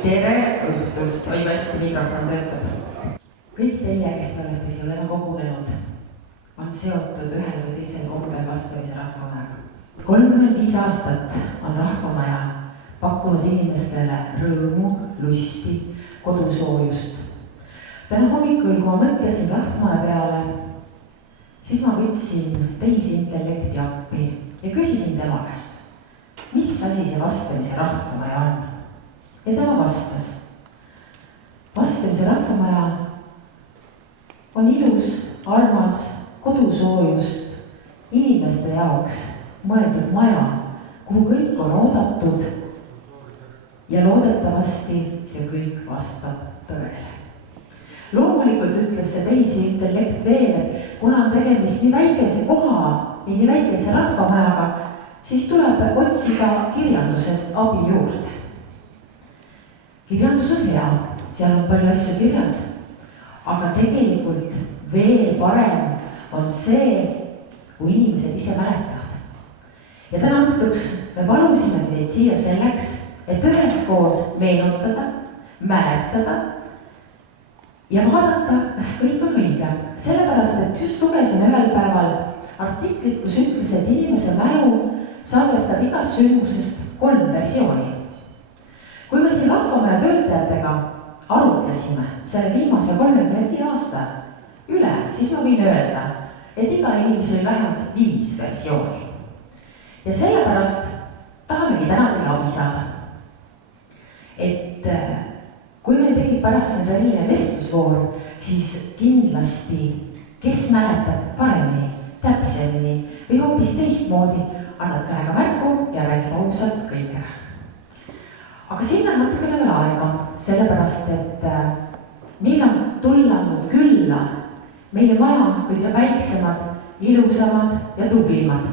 Tere õhtust, oi hästi mikrofon töötab. Kõik teie, kes te olete siia kogunenud, on seotud ühel või teisel kombel Vastamise rahvamajaga. 35 aastat on rahvamaja pakkunud inimestele rõõmu, lusti, kodusoojust. Täna hommikul, kui ma mõtlesin rahvamaja peale, siis ma võtsin tehisintellekti appi ja küsisin tema käest, mis asi see Vastamise rahvamaja on. Ja tema vastas. Vastamise rahvamaja on ilus, armas, kodusoojust inimeste jaoks mõeldud maja, kuhu kõik on oodatud ja loodetavasti see kõik vastab tõele. Loomulikult ütles see tehisintellekt veel, et kuna on tegemist nii väikese koha ja nii väikese rahvamajaga, siis tuleb otsida kirjandusest abi juurde. Kirjandus on hea, seal on palju asju kirjas, aga tegelikult veel parem on see, kui inimesed ise mäletavad. Ja täna õhtuks me palusime teid siia selleks, et üheskoos meenutada, mäletada ja vaadata, kas kõik on õige. Sellepärast, et just lugesime ühel päeval artiklit, kus ütles, et inimese mälu salvestab igast sündmusest 3 versiooni. Kui me siin rahvamaja töötajatega arutlesime selle viimase 35 aasta üle, siis ma võin öelda, et iga inimesel oli vähemalt 5 versiooni. Ja sellepärast tahamegi täna teile abi saada. Et kui meil tekib pärast see selline vestlusvoor, siis kindlasti, kes mäletab paremini, täpsemini või hoopis teistmoodi, annab käega märku ja räägib ausalt kõik ära. Aga sinna natukene veel aega, sellepärast, et meil on tulnud külla meie maja kõige väiksemad, ilusamad ja tublimad.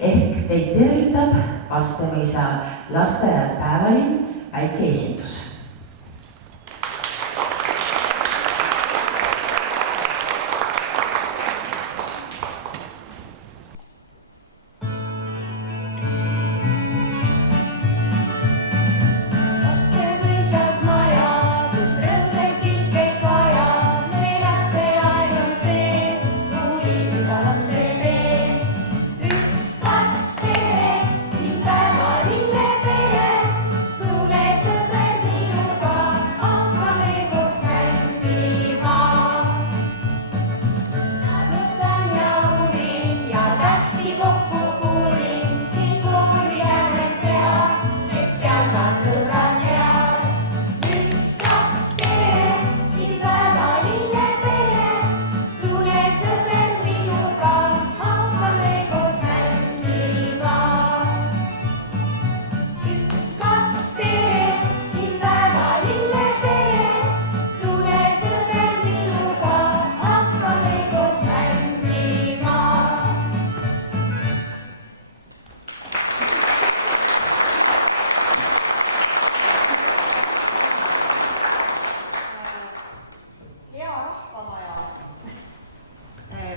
Ehk teid tervitab Vastamise lasteaiapäevalinn väike esindus.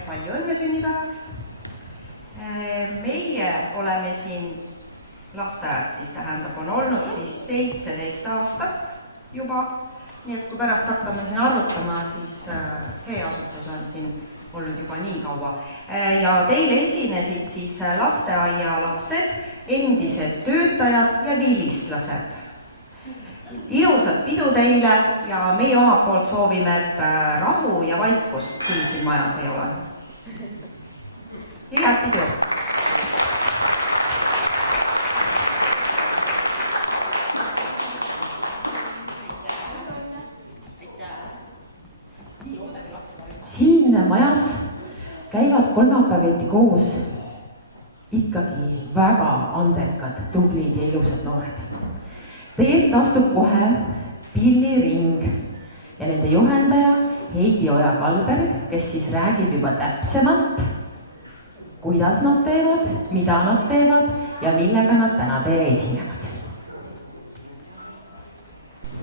Palju õnne sünnipäevaks. Meie oleme siin lasteajad, siis tähendab, on olnud siis 17 aastat juba. Nii et kui pärast hakkame siin arvutama, siis see asutus on siin olnud juba nii kaua. Ja teile esinesid siis lasteaialapsed, endised töötajad ja vilistlased. Ilusat pidu teile ja meie omalt poolt soovime, et rahu ja vaikust küll siin majas ei ole. Ja pidu! Siin majas käivad kolmapäeviti koos ikkagi väga andekad, tublid ja ilusad noored. Teelt astub kohe pilliring ja nende juhendaja Heidi Oja-Kalberg, kes siis räägib juba täpsemalt, kuidas nad teevad, mida nad teevad ja millega nad täna teile esinevad.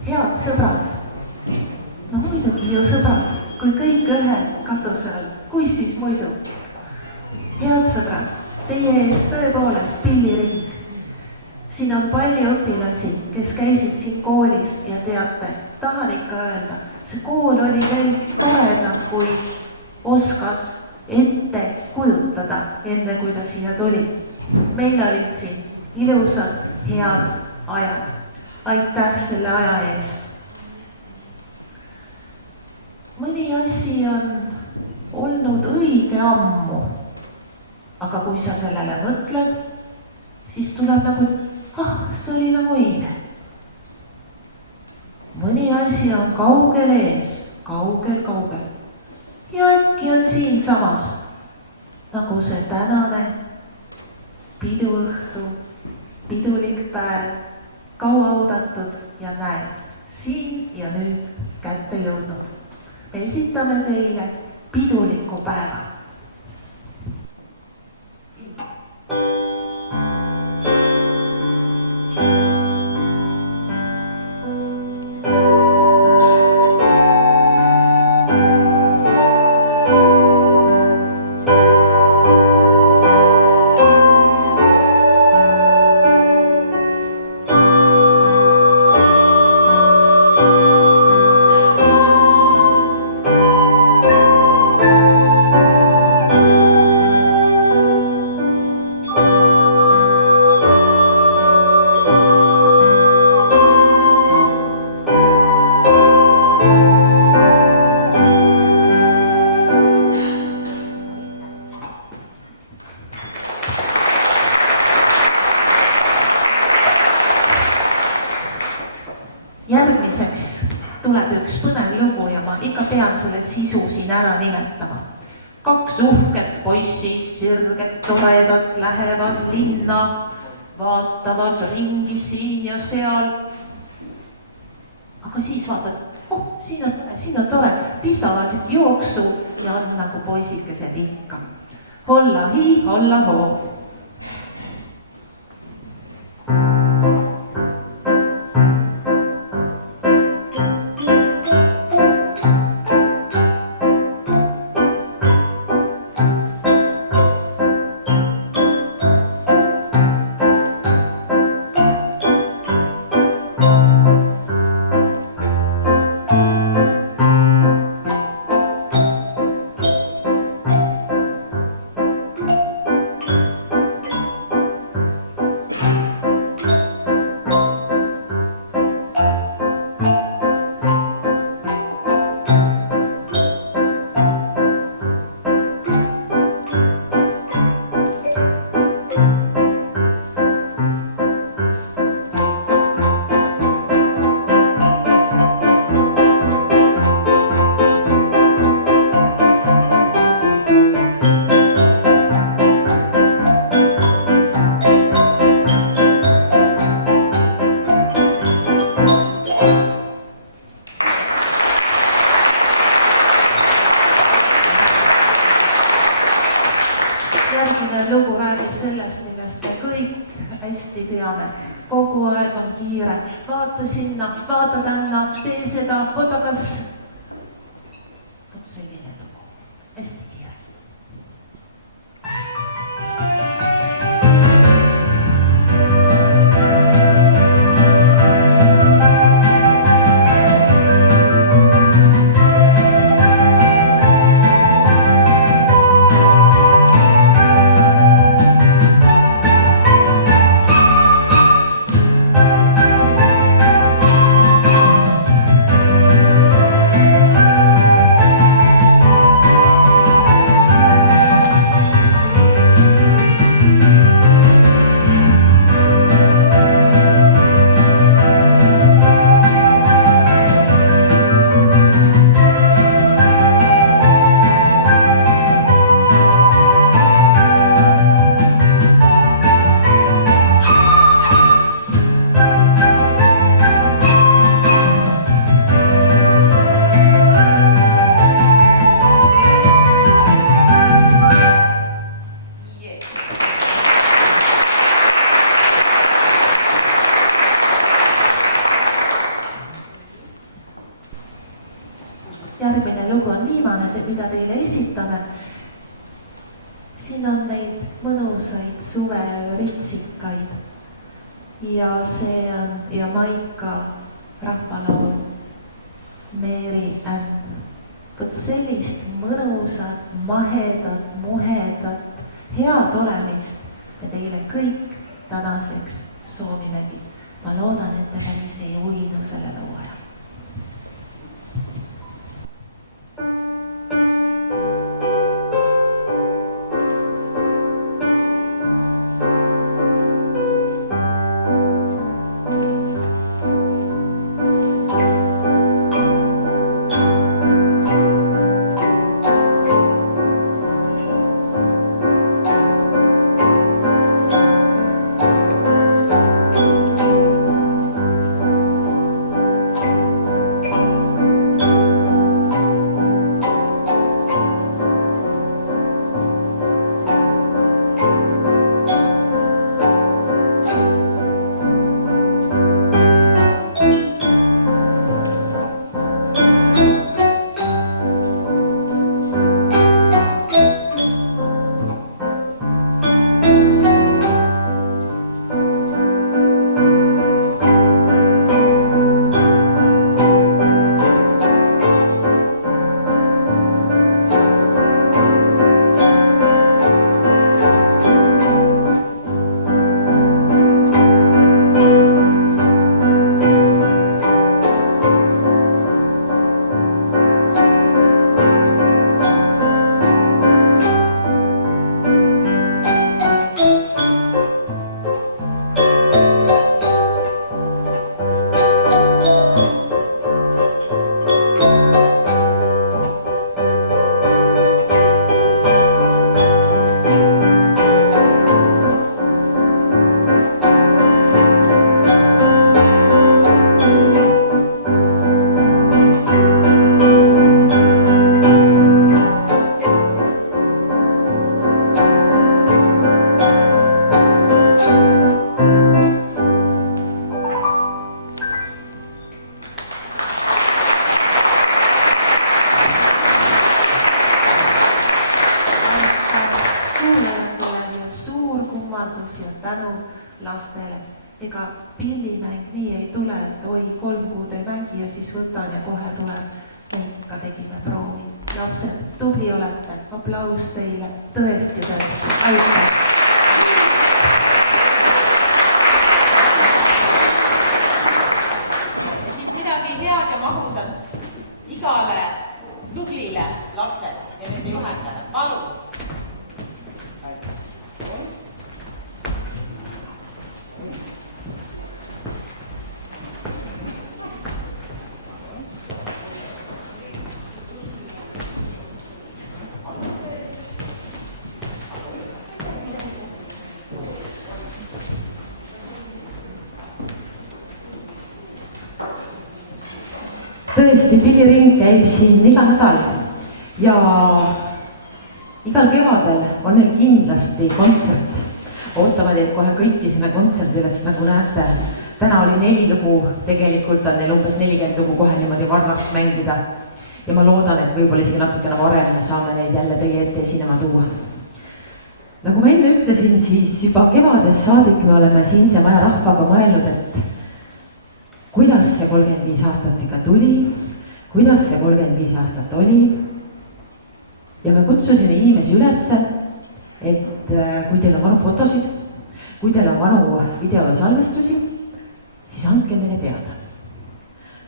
Head sõbrad, no muidugi ju sõbrad, kui kõik ühe katuse all, kui siis muidu. Head sõbrad, teie ees tõepoolest pilliring. Siin on palju õpilasi, kes käisid siin koolis ja teate, tahan ikka öelda, see kool oli veel toredam, kui oskas ette kujutada, enne kui ta siia tuli. Meil olid siin ilusad, head ajad. Aitäh selle aja eest. Mõni asi on olnud õige ammu, aga kui sa sellele mõtled, siis tuleb nagu, see oli nagu eile. Mõni asi on kaugel ees, kaugel. Ja äkki on siin samas, nagu see tänane piduõhtu, pidulik päev, kaua oodatud ja näed, siin ja nüüd kätte jõudnud. Me esitame teile piduliku päeva. Järgmiseks tuleb üks põnev lugu ja ma ikka pean selle sisu siin ära nimetama. 2 uhket poissi, sirget, toredat lähevad linna, vaatavad ringi siin ja seal. Aga siis vaatad, siin on tore, pistavad jooksu ja on nagu poisikesed ikka. Holla hii, holla hoo. Järgmine lugu räägib sellest, millest me kõik hästi teame. Kogu aeg on kiire. Vaata sinna, vaata tänna, tee seda, võta kas. Võt selline lugu. Hästi kiire. Järgmine lugu on viimane, mida teile esitame. Siin on neid mõnusaid suve ja ritsikaid. ja see on Jamaica rahvalaul Mary Ann. Vot sellist mõnusat, mahedat, muhedat, head olemist me teile kõik tänaseks soovimegi. Ma loodan, et te päris ei uinu selle loo ajal. Lastele. Ega pillimäng nii ei tule, et oi, 3 kuud ei mängi ja siis võtan ja kohe tuleb. Me ikka tegime proovi. Lapsed, tubli olete. Aplaus teile. Tõesti. Aitäh. Ja siis midagi head ja mahusat igale tublile lapsele ja nende juhendajale. Palun. Tõesti, pilliring käib siin iga nädal ja igal kevadel on neil kindlasti kontsert. Ootame teid kohe kõiki sinna kontserdile, sest nagu näete, täna oli 4 lugu, tegelikult on neil umbes 40 lugu kohe niimoodi varnast mängida. Ja ma loodan, et võib-olla isegi natukene varem me saame neid jälle teie ette esinema tuua. Nagu ma enne ütlesin, siis juba kevadest saadik me oleme siinse maja rahvaga mõelnud, et kuidas see 35 aastat ikka tuli, kuidas see 35 aastat oli. Ja me kutsusime inimesi ülesse, et kui teil on vanu fotosid, kui teil on vanu videosalvestusi, siis andke meile teada.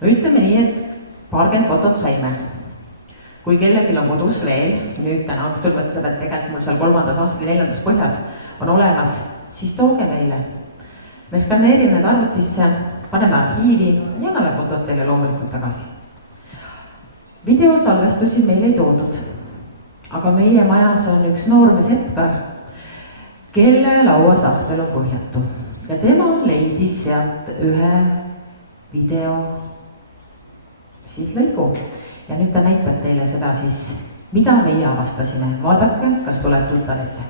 No ütleme nii, et 20 fotot saime. Kui kellelgi on kodus veel, nüüd täna õhtul mõtleb, et tegelikult mul seal 3. sahtli 4. põhjas on olemas, siis tooge meile. Me skaneerime need arvutisse, paneme arhiivi ja anname fotod teile loomulikult tagasi. Videosalvestusi meil ei toodud, aga meie majas on üks noormees Edgar, kelle lauasahtel on põhjatu. Ja tema leidis sealt ühe video siis lõigu. Ja nüüd ta näitab teile seda siis, mida meie avastasime. Vaadake, kas tuleb tuttav ette.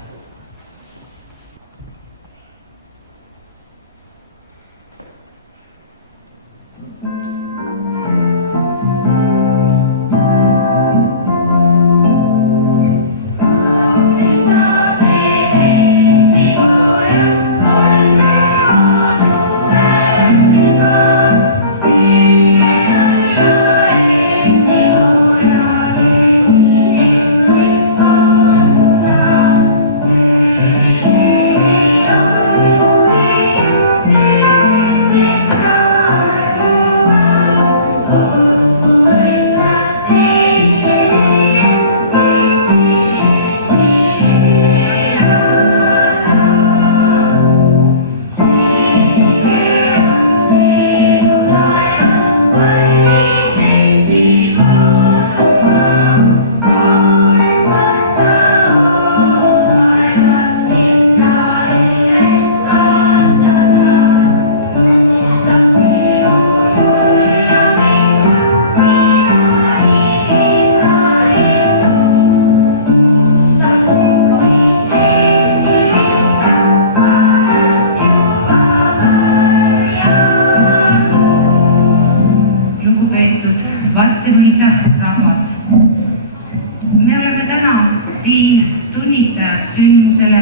siin tunnistajaks sündmusele,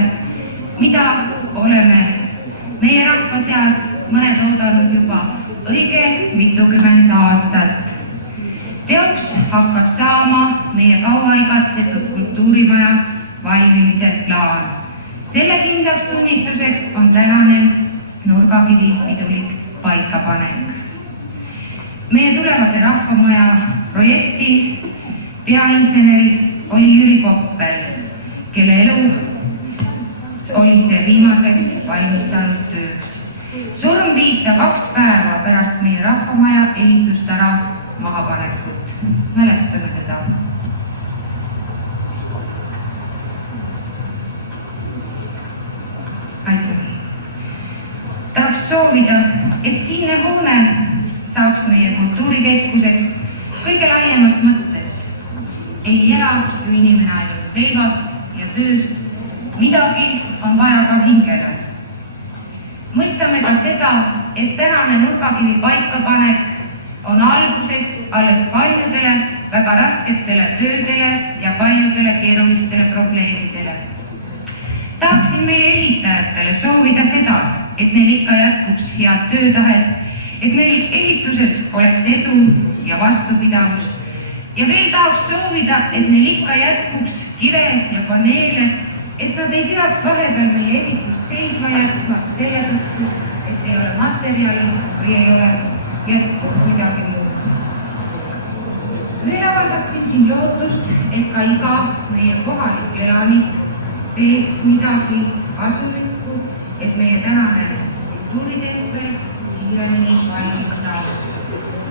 mida oleme meie rahva seas mõned oodanud juba õige mitukümmend aastat. Teoks hakkab saama meie kauaigatsetud kultuurimaja valmimise plaan. Selle kindlaks tunnistuseks on tänane nurgakivi pidulik paikapanek. Meie tulevase rahvamaja projekti peainseneriks oli Jüri Koppel, kelle elu oli see viimaseks valmis saanud tööks. Surm viis ta 2 päeva pärast meie rahvamaja ehitust ära mahapanekut. Mälestame teda. Aitäh. Tahaks soovida, et siinne hoone saaks meie kultuurikeskuseks kõige laiemas mõttes. Ei ela ju inimene ainult leivast ja tööst, midagi on vaja ka hingele. Mõistame ka seda, et tänane nurgakivi paikapanek on alguseks alles paljudele väga rasketele töödele ja paljudele keerulistele probleemidele. Tahaksin meie ehitajatele soovida seda, et neil ikka jätkuks head töötahet, et neil ehituses oleks edu ja vastupidavus. Ja veel tahaks soovida, et neil ikka jätkuks kive ja paneele, et nad ei peaks vahepeal meie ehitust seisma jätma selle tõttu, et ei ole materjali või ei ole jätkunud midagi muud. Veel avaldaksin siin lootust, et ka iga meie kohalik elanik teeks midagi kasulikku, et meie tänane kultuuritempel kiiremini valmis saab.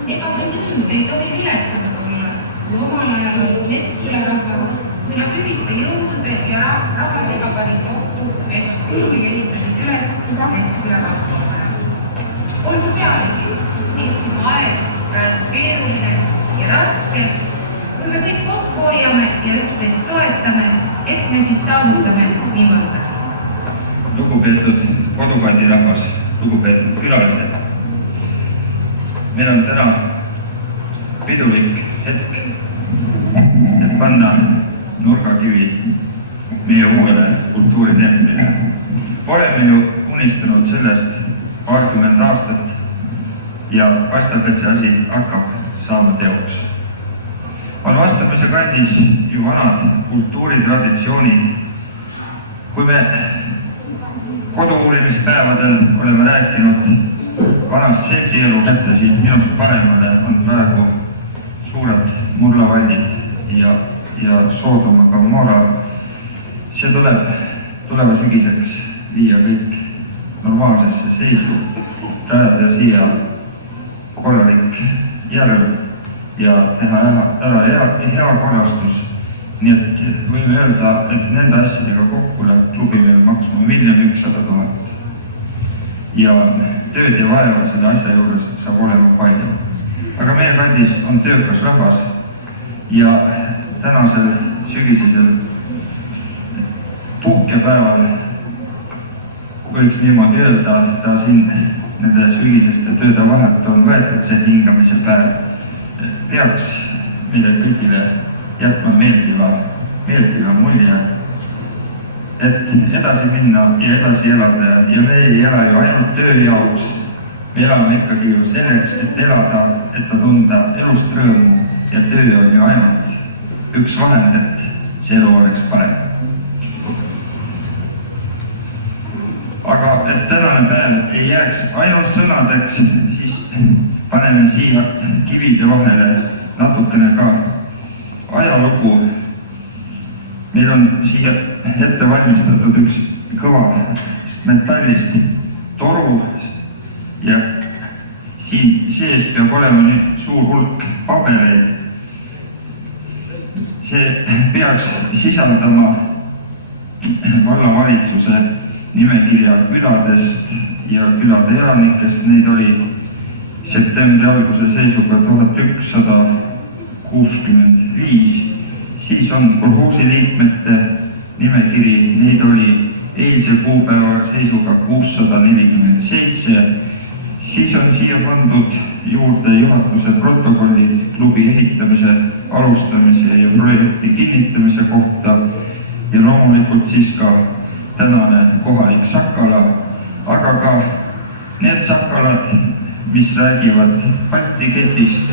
Ega meil nüüd ei tohi viletsamad olla, kui omal ajal oli Metsküla rahvas, kui nad ühiste jõudude ja rahvasega panid kokku Metsküla või ehitasid üles Metsküla rahvamale. Olgu pealegi, Eestimaa aeg praegu keeruline ja raske, kui me kõik kokku hoiame ja üksteist toetame, eks me siis saavutame nii mõnda. Lugupeetud kodukandi rahvas, lugupeetud külalised. Meil on täna pidulik hetk, et panna nurgakivi meie uuele kultuuritemplile. Oleme ju unistanud sellest paarkümmend aastat ja paistab, et see asi hakkab saama teoks. On vastamise kandis ju vanad kultuuritraditsioonid. Kui me kodu-uurimispäevadel oleme rääkinud vanast seltsielust, et siit minust paremale on praegu suured murlavallid ja Soodoma Gomorra. See tuleva sügiseks viia kõik normaalsesse seisu, rajada siia korralik järg ja teha ära hea korrastus. Nii et võime öelda, et nende asjadega kokku läheb klubi meil maksma 1 100 000. Ja tööd ja vaeva selle asja juures saab olema palju. Aga meie kandis on töökas rahvas ja tänasel sügisesel puhkepäeval võiks niimoodi öelda, et ta siin nende sügiseste tööde vahelt on võetud see hingamise päev. Peaks meile kõigile jätma meeldiva mulje, et edasi minna ja edasi elada ja me ei ela ju ainult töö jaoks. Me elame ikkagi ju selleks, et elada, et tunda elust rõõmu ja töö on ju ainult üks vahend, et see elu oleks parem. Aga et tänane päev ei jääks ainult sõnadeks, siis paneme siia kivide vahele natukene ka ajalugu. Meil on siia ette valmistatud üks kõva metallist toru ja siin sees peab olema nüüd suur hulk pabereid. See peaks sisaldama vallavalitsuse nimekirja küladest ja külade elanikest. Neid oli septembri alguse seisuga 1165. Siis on kolhoosi liikmete nimekiri, neid oli eilse kuupäeva seisuga 647. Siis on siia pandud juurde juhatuse protokollid klubi ehitamise alustamise ja projekti kinnitamise kohta ja loomulikult siis ka tänane kohalik Sakala, aga ka need Sakalad, mis räägivad Balti ketist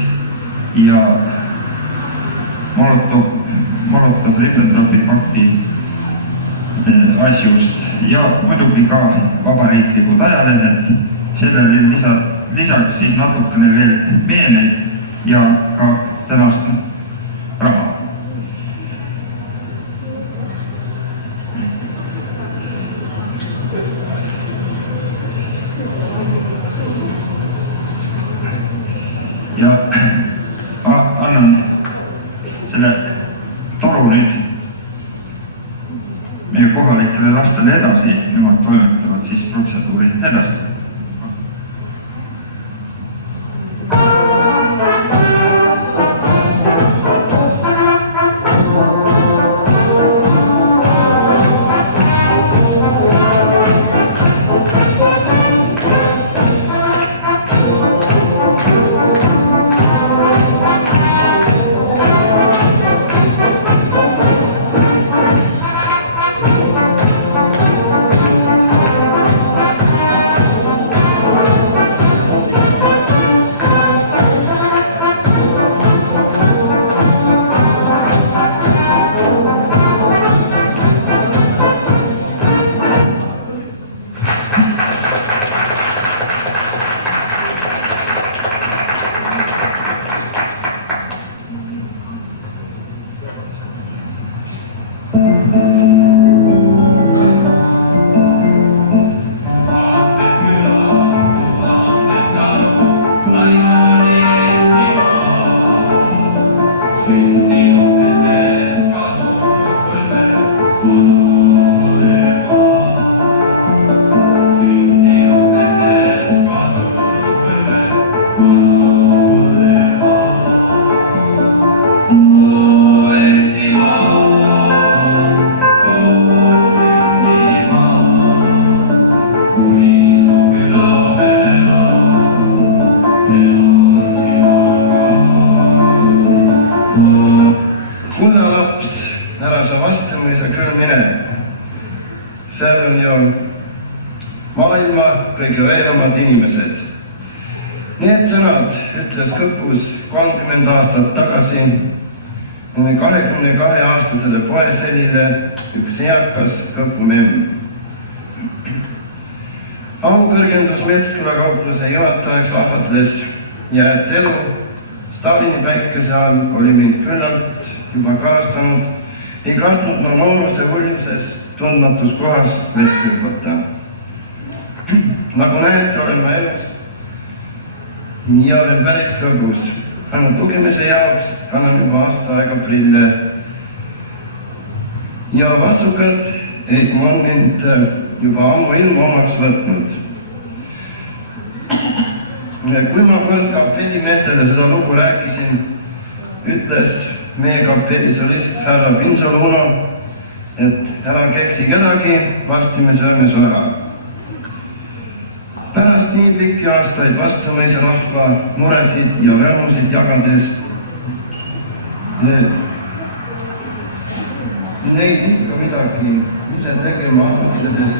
ja Molotov-Ribbentropi pakti asjust ja muidugi ka vabariiklikud ajalehed, sellele lisaks siis natukene veel meeneid ja ka tänast raha. Ja annan selle toru nüüd meie kohalikele lastele edasi, nemad toimetavad siis protseduuri edasi. Maailma kõige veelamad inimesed. Need sõnad ütles Kõpus 30 aastat tagasi 22-aastasele poeselile üks eakas Kõpu memm. Aukõrgendus Metsküla kaupluse juhatajaks ahvatles ja et elu Stalini päikese all oli mind küllalt juba kaastanud, ei kartnud ma nooruse huljuses tundmatus kohas vett hüpata. Nagu näete, olen ma elus ja olen päris kõgus. Ainult lugemise jaoks kannan juba aasta aega prille. Ja vasukad on mind juba ammu ilma omaks võtnud. Kui ma kord kapellimeestele seda lugu rääkisin, ütles meie kapelli solist härra Pinsoluna, et ära keksi kedagi, varsti me sööme soja. Pärast nii pikki aastaid vastumeise rahva muresid ja rõõmusid jagades neid ikka midagi ise tegema hakutades.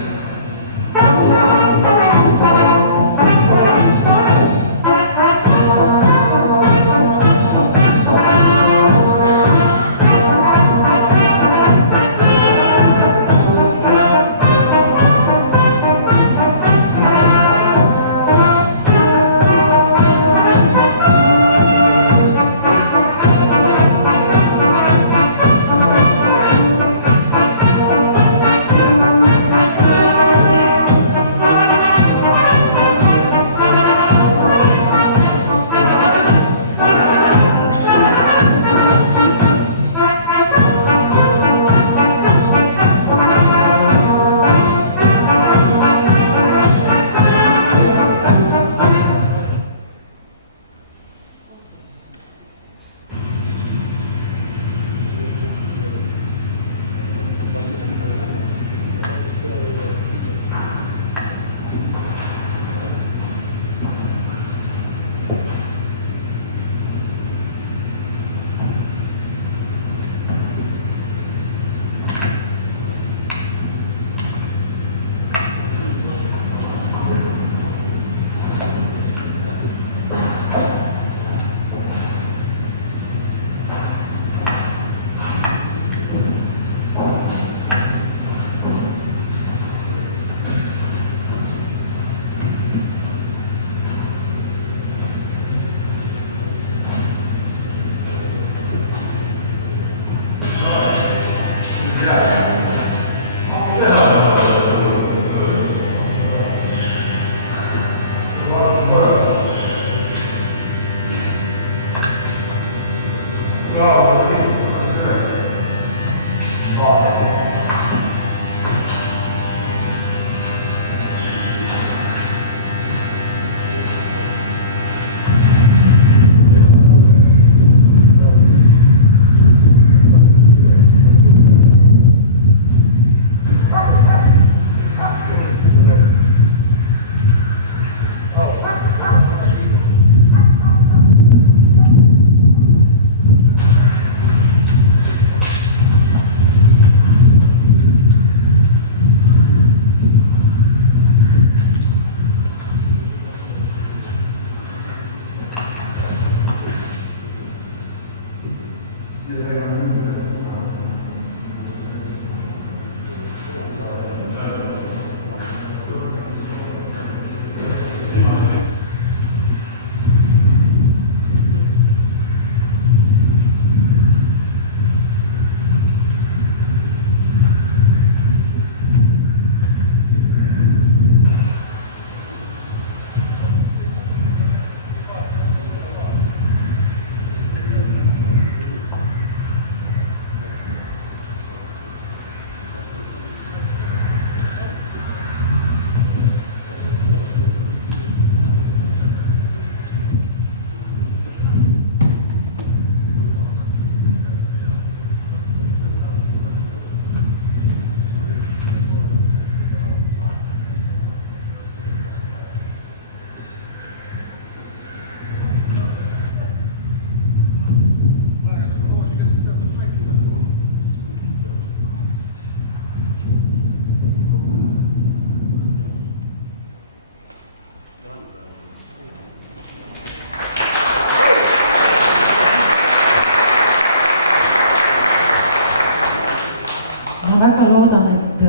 Ma väga loodan, et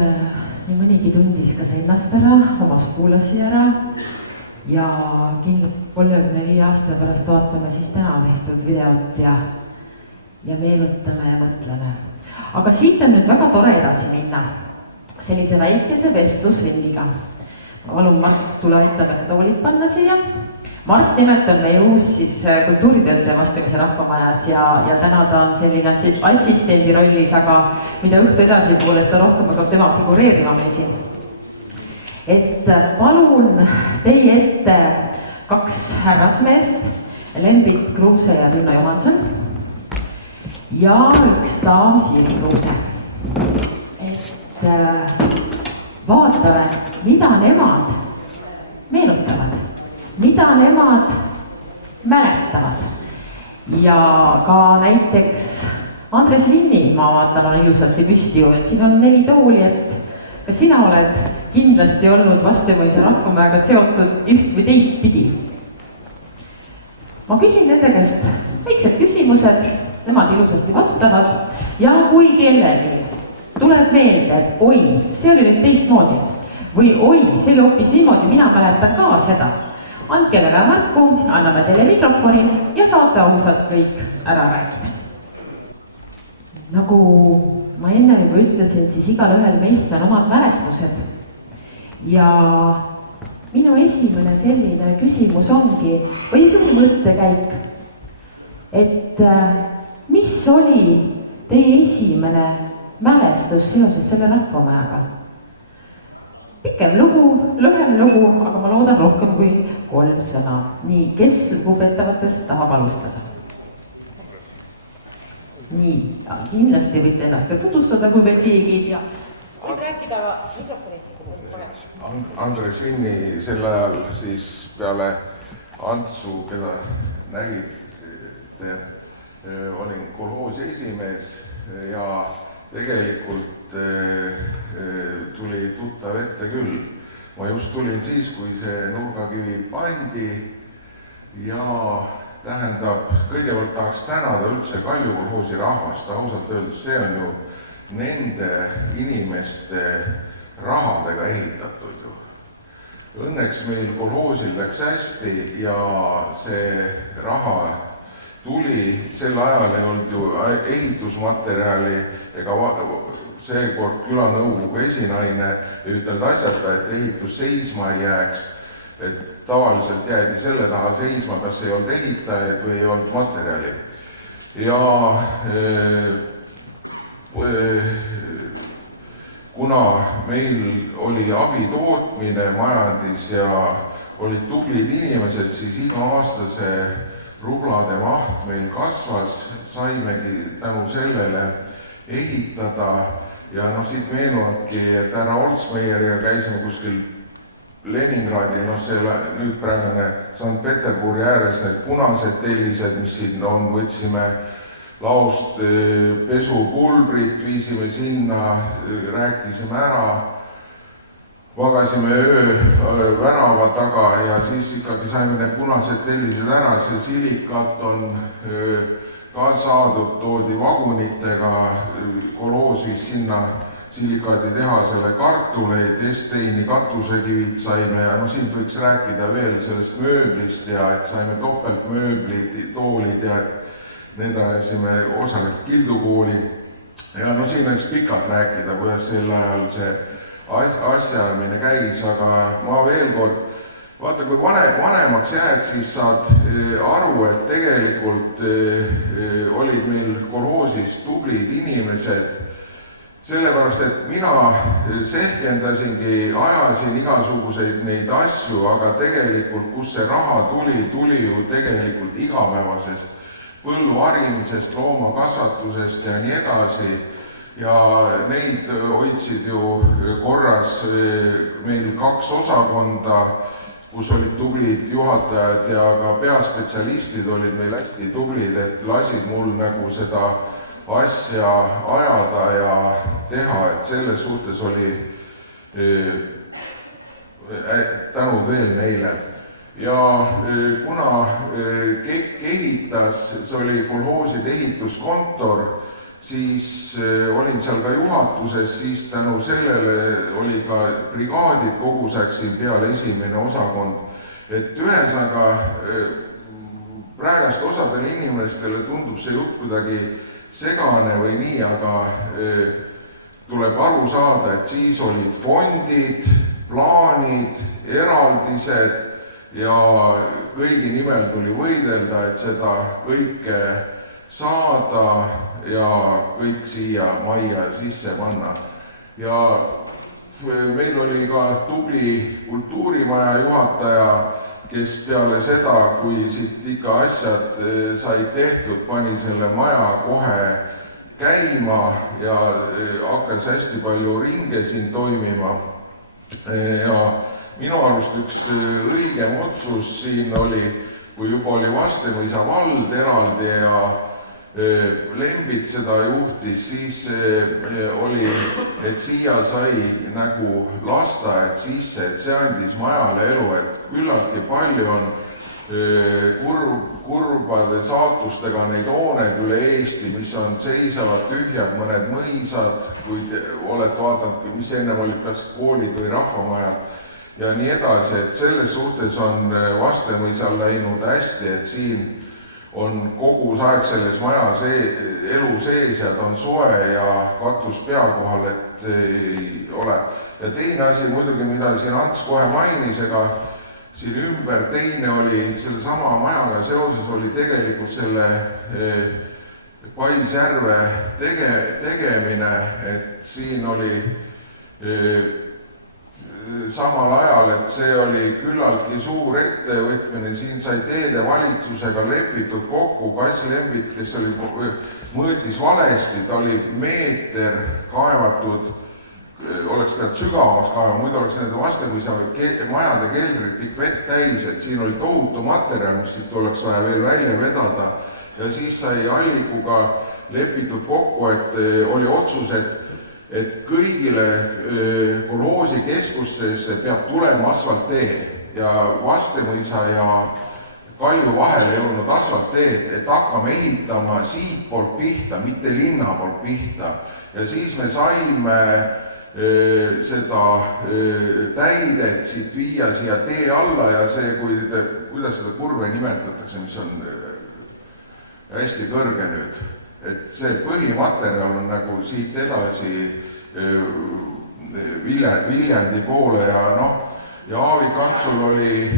nii mõnigi tundis kas ennast ära, omast kuulasi ära ja kindlasti 35 aasta pärast vaatame siis täna tehtud videot ja meenutame ja mõtleme. Aga siit on nüüd väga tore edasi minna sellise väikese vestlusrindiga. Ma palun Mart, tule aitame need toolid panna siia. Mart nimelt on meie uus siis kultuuritöötaja Vastamise rahvamajas ja täna ta on selline assistendi rollis, aga mida õhtu edasi poolest ta rohkem hakkab tema figureerima meil siin. Et palun teie ette 2 härrasmeest, Lembit Kruuse ja Rünno Johanson ja 1 daam Siiri Kruuse. Et vaatame, mida nemad meenutavad, mida nemad mäletavad. Ja ka näiteks Andres Vinni, ma vaatan, on ilusasti püsti ju, et siin on 4 tooli, et kas sina oled kindlasti olnud Vastamõisa rahvamajaga seotud üht või teist pidi? Ma küsin nende käest väiksed küsimused, nemad ilusasti vastavad ja kui kellelgi tuleb meelde, et oi, see oli nüüd teistmoodi või oi, see oli hoopis niimoodi, mina mäletan ka seda. Andke väga märku, anname teile mikrofoni ja saate ausalt kõik ära rääkida. Nagu ma enne juba ütlesin, siis igal ühel meist on omad mälestused. Ja minu esimene selline küsimus ongi, või küll mõttekäik, et mis oli teie esimene mälestus seoses selle rahvamajaga? Pikem lugu, lühem lugu, aga ma loodan rohkem kui 3 sõna. Nii, kes lugupeetavatest tahab alustada? Nii, kindlasti võite ennast ka tutvustada, kui veel keegi ei tea. Võib rääkida mikrofoni. Andres Vinni sel ajal siis peale Antsu, keda nägite, olin kolhoosi esimees ja tegelikult tuli tuttav ette küll. Ma just tulin siis, kui see nurgakivi pandi ja tähendab, kõigepealt tahaks tänada üldse Kalju kolhoosi rahvast, ausalt öeldes see on ju nende inimeste rahadega ehitatud ju. Õnneks meil kolhoosil läks hästi ja see raha tuli, sel ajal ei olnud ju ehitusmaterjali ega seekord külanõukogu esinaine ja ütelnud asjata, et ehitus seisma ei jääks, et tavaliselt jäädi selle taha seisma, kas ei olnud ehitajaid või ei olnud materjali. Ja kuna meil oli abitootmine majandis ja olid tublid inimesed, siis iga aasta see rublade maht meil kasvas, saimegi tänu sellele ehitada ja siit meenuvadki, et härra Oldsmeieriga käisime kuskil Leningradi, see nüüd praegune Sankt-Peterburi ääres need punased tellised, mis siin on, võtsime laost pesupulbrit, viisime sinna, rääkisime ära, magasime öö värava taga ja siis ikkagi saime need punased tellised ära, see silikat on ka saadud, toodi vagunitega, koloos viis sinna silikaaditehasele kartuleid, Esteini katusekivid saime ja siin võiks rääkida veel sellest mööblist ja et saime topeltmööblid, toolid ja need ajasime osaliselt Kildukooli. Ja siin võiks pikalt rääkida, kuidas sel ajal see asjaajamine käis, aga ma veel kord, vaata, kui vanemaks jääd, siis saad aru, et tegelikult olid meil kolhoosis tublid inimesed, sellepärast, et mina sehkendasingi, ajasin igasuguseid neid asju, aga tegelikult, kus see raha tuli ju tegelikult igapäevasest põlluharimisest, loomakasvatusest ja nii edasi. Ja neid hoidsid ju korras meil 2 osakonda, kus olid tublid juhatajad ja ka peaspetsialistid olid meil hästi tublid, et lasid mul nagu seda asja ajada ja teha, et selles suhtes oli tänud veel neile. Ja kuna KEK ehitas, see oli kolhooside ehituskontor, siis olin seal ka juhatuses, siis tänu sellele oli ka brigaadid kogus aeg siin peale esimene osakond. Et ühesõnaga praegast osadele inimestele tundub see jutt kuidagi segane või nii, aga tuleb aru saada, et siis olid fondid, plaanid, eraldised ja kõigi nimel tuli võidelda, et seda kõike saada ja kõik siia majja sisse panna. Ja meil oli ka tubli kultuurimaja juhataja, kes peale seda, kui siit ikka asjad said tehtud, pani selle maja kohe käima ja hakkas hästi palju ringe siin toimima. Ja minu arust üks õigem otsus siin oli, kui juba oli Vastemõisa vald eraldi ja Lembit seda juhtis, siis oli, et siia sai nagu lasteaed sisse, et see andis majale elu, et küllaltki palju on kurbade saatustega neid hooneid üle Eesti, mis on seisavad tühjad, mõned mõisad, kui olete vaadanud, mis ennem olid kas koolid või rahvamajad ja nii edasi, et selles suhtes on Vastemõisal läinud hästi, et siin on kogu aeg selles majas elu sees ja ta on soe ja katus pea kohal, et ei ole. Ja teine asi muidugi, mida siin Ants kohe mainis, ega siin ümber teine oli selle sama majaga seoses oli tegelikult selle Paisjärve tegemine, et siin oli samal ajal, et see oli küllaltki suur ettevõtmine, siin sai teedevalitsusega lepitud kokku, Kass Lembit, kes oli mõõtis valesti, ta oli meeter kaevatud, oleks pealt sügavamaks kaeva, muidu oleks nende Vastemõisa majade keldrid kõik vett täis, et siin oli tohutu materjal, mis siit oleks vaja veel välja vedada ja siis sai Allikuga lepitud kokku, et oli otsus, et kõigile kolhoosikeskustesse peab tulema asfalttee ja Vastemõisa ja Kalju vahel ei olnud asfaltteed, et hakkame ehitama siitpoolt pihta, mitte linna poolt pihta. Ja siis me saime seda täidet siit viia siia tee alla ja see, kuidas seda kurve nimetatakse, mis on hästi kõrge nüüd, et see põhimaterjal on nagu siit edasi Viljandi poole ja noh, ja Aavik Antsul oli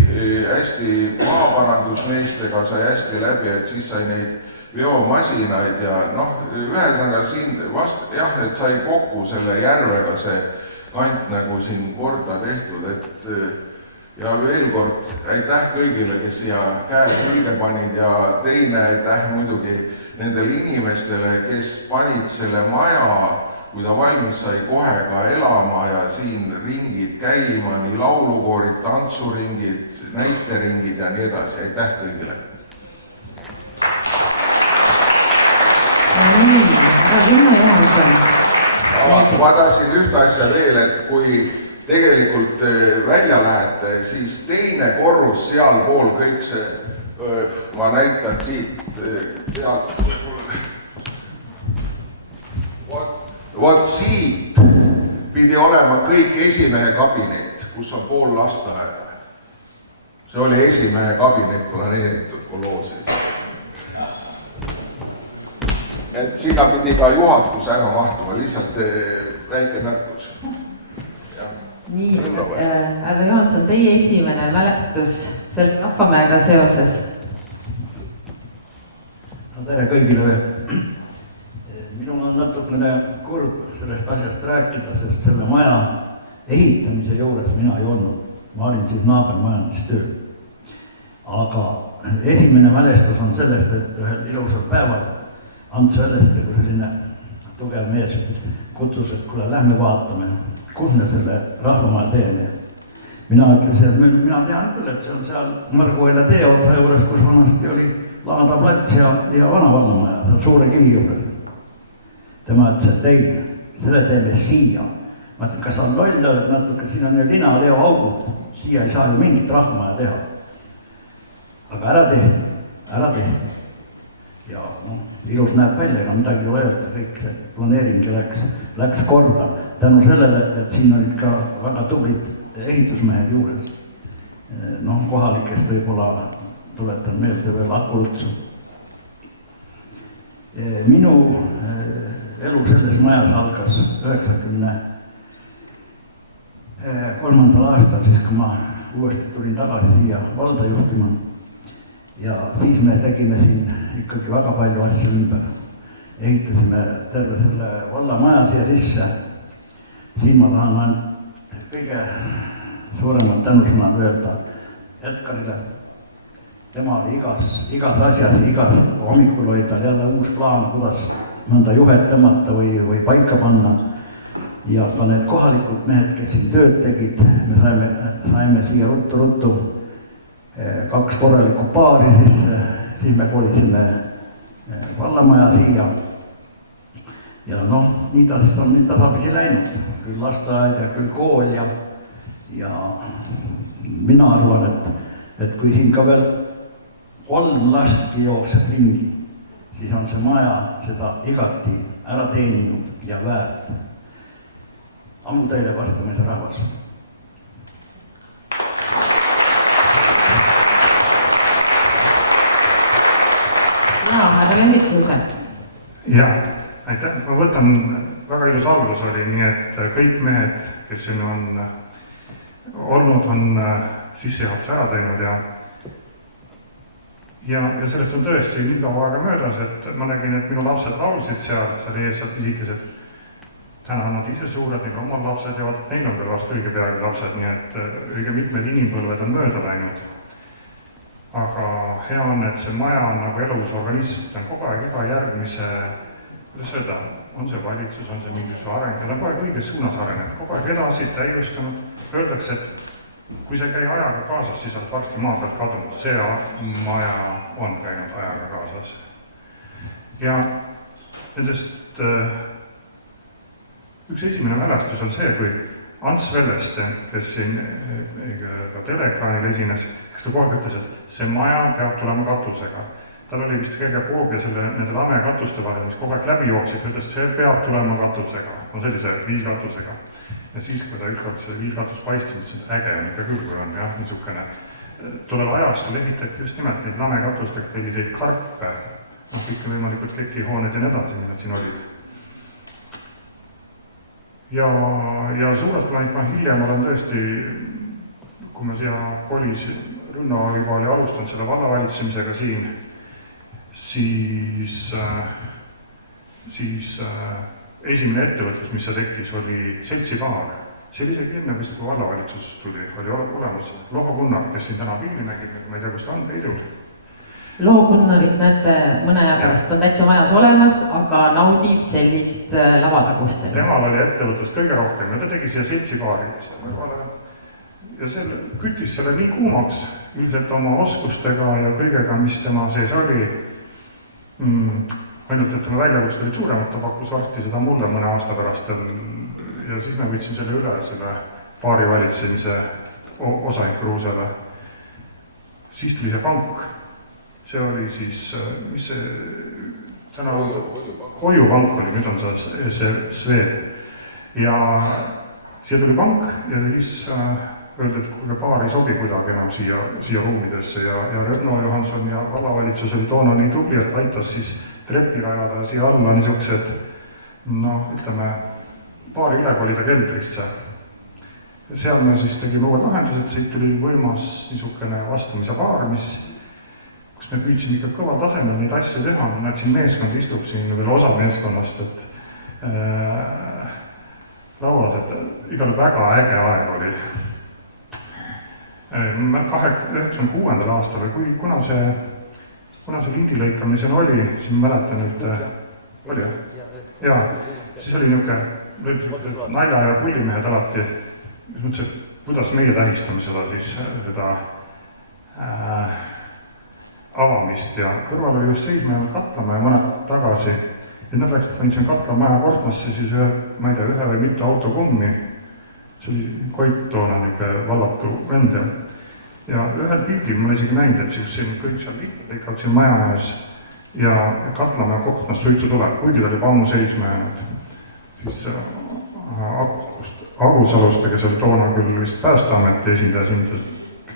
hästi maaparandusmeestega, sai hästi läbi, et siis sai neid veomasinaid ja noh, ühesõnaga siin vast jah, et sai kokku selle järvega see kant nagu siin korda tehtud, et ja veel kord aitäh kõigile, kes siia käed külge panid ja teine aitäh muidugi nendele inimestele, kes panid selle maja, kui ta valmis sai, kohe ka elama ja siin ringid käima, nii laulukoorid, tantsuringid, näiteringid ja nii edasi. Aitäh kõigile! Ma tahtsin ühte asja veel, et kui tegelikult välja lähete, siis teine korrus sealpool kõik see, ma näitan siit pealt, vot siit pidi olema kõik esimehe kabinet, kus on pool lasteaeda. See oli esimehe kabinet planeeritud koloosis. Et sinna pidi ka juhatus ära mahtuma, lihtsalt väike märkus. Nii, härra Johanson, teie esimene mälestus selle Rahvamäega seoses? No tere kõigile. Minul on natukene kurb sellest asjast rääkida, sest selle maja ehitamise juures mina ei olnud. Ma olin siis naabermajandustööl. Aga esimene mälestus on sellest, et ühel ilusal päeval Ants Välleste, kui selline tugev mees kutsus, et kuule, lähme vaatame, kus me selle Rahvamaja teeme. Mina ütlesin, et mina tean küll, et see on seal Marguväila tee otsa juures, kus vanasti oli Laada plats ja vana vallamaja, seal suure kivi juures. Tema ütles, et ei, selle teeme siia. Ma ütlesin, kas on loll oled natuke, siin on ju lina Leo augud, siia ei saa ju mingit Rahvamaja teha. Aga ära tehti. Ja ilus näeb välja, ega midagi ei ole öelda, kõik see planeeringi läks korda. Tänu sellele, et siin olid ka väga tublid ehitusmehed juures. Noh, kohalikest võib-olla tuletan meelde veel Akulutsu. Minu elu selles majas algas 93. aastal, siis kui ma uuesti tulin tagasi siia valda juhtima. Ja siis me tegime siin ikkagi väga palju asju ümber. Ehitasime terve selle vallamaja siia sisse. Siin ma tahan kõige suuremad tänusõnad öelda Edgarile. Tema oli igas asjas, igas hommikul oli tal jälle uus plaan, kuidas mõnda juhet tõmmata või paika panna. Ja ka need kohalikud mehed, kes siin tööd tegid, me saime siia ruttu 2 korralikku paari, siis me kolisime vallamaja siia. Ja noh, nii ta siis on nüüd tasapisi läinud, küll lasteaed ja küll kool ja mina arvan, et kui siin ka veel 3 lastki jookseb ringi, siis on see maja seda igati ära teeninud ja väärt. Ammu teile vastamise rahvas. Jaa, härra Lendiskuuse. Jah, aitäh. Ma võtan, väga ilus algus oli, nii et kõik mehed, kes siin on olnud, on sissejuhatuse ära teinud ja sellest on tõesti nii kaua aega möödas, et ma nägin, et minu lapsed laulsid seal ees sealt pisikesed. Täna on nad ise suured, neil on omad lapsed ja neil on veel vast õige peagi lapsed, nii et õige mitmed inimpõlved on mööda läinud. Aga hea on, et see maja on nagu elus organism, ta on kogu aeg iga järgmise, kuidas öelda, on see valitsus, on see mingisuguse areng, ta on kogu aeg õiges suunas arenenud, kogu aeg edasi, täiustanud. Öeldakse, et kui see käi ajaga kaasas, siis oled varsti maa pealt kadunud. See maja on käinud ajaga kaasas. Ja nendest üks esimene mälestus on see, kui Ants Välleste, kes siin ka teleekraanil esines, kes ta kogu aeg ütles, et see maja peab tulema katusega. Tal oli vist kõige poog ja nende lame katuste vahel, mis kogu aeg läbi jooksid, ütles, see peab tulema katusega, on sellise viilkatusega. Ja siis, kui ta ükskord see viilkatus paistis, et äge on ikka küll, kui on jah, niisugune. Tollel ajastul ehitati just nimelt neid lame katustega selliseid karpe, kõik võimalikud kekihooned ja nii edasi, mida siin olid. ja suurelt plaanid ma hiljem olen tõesti, kui ma siia kolis Rünno juba oli alustanud selle vallavalitsemisega siin, siis esimene ettevõtlus, mis see tekkis, oli seltsipaar. See oli isegi enne vist, kui vallavalitsusest tuli, oli olemas Loho Gunnar, kes siin täna pilli nägib, ma ei tea, kus ta on peidul. Loho Gunnarit näete mõne aja pärast, on täitsa majas olemas, aga naudib sellist lavatagust. Temal oli ettevõtlust kõige rohkem ja ta tegi siia seltsipaari. Ja see küttis selle nii kuumaks, ilmselt oma oskustega ja kõigega, mis tema sees oli. Ainult, et tema väljakust olid suuremad, ta pakkus varsti seda mulle mõne aasta pärast ja siis me võtsin selle üle, selle baari valitsemise osanik Kruusele. Siis tuli see pank, see oli siis, mis see täna Hoiupank oli, nüüd on see SSV. Ja siia tuli pank ja siis öeldi, et kuule baar ei sobi kuidagi enam siia ruumidesse ja Rõnno Johanson ja vallavalitsus oli toona nii tubli, et aitas siis trepi rajada siia alla niisugused, ütleme, baari üle kolida keldrisse. Seal me siis tegime uued lahendused, siit tuli võimas niisugune vastamise baar, kus me püüdsime ikka kõval tasemel neid asju teha, ma näed siin meeskond istub siin veel osa meeskonnast, et lauas, et igal väga äge aeg oli. 96. aastal või kuna see lindi lõikamine oli, siis ma mäletan, et oli jah? Jaa, siis oli niisugune nalja ja pullimehed alati, mis mõtles, et kuidas meie tähistame seda avamist ja kõrval oli just seisma Katlamaja mõned tagasi ja nad läksid siin Katlamaja kortmasse siis ma ei tea, ühe või mitu autokummi. See oli Koit toona niisugune vallatu vend ja ühel pildil ma isegi näinud, et siin kõik seal lõikavad siin maja ees ja Katlamaja kortmast suitsu tuleb, kuigi ta oli ammu seisma jäänud. Siis Agusalust, kes oli toona küll vist Päästeameti esindaja,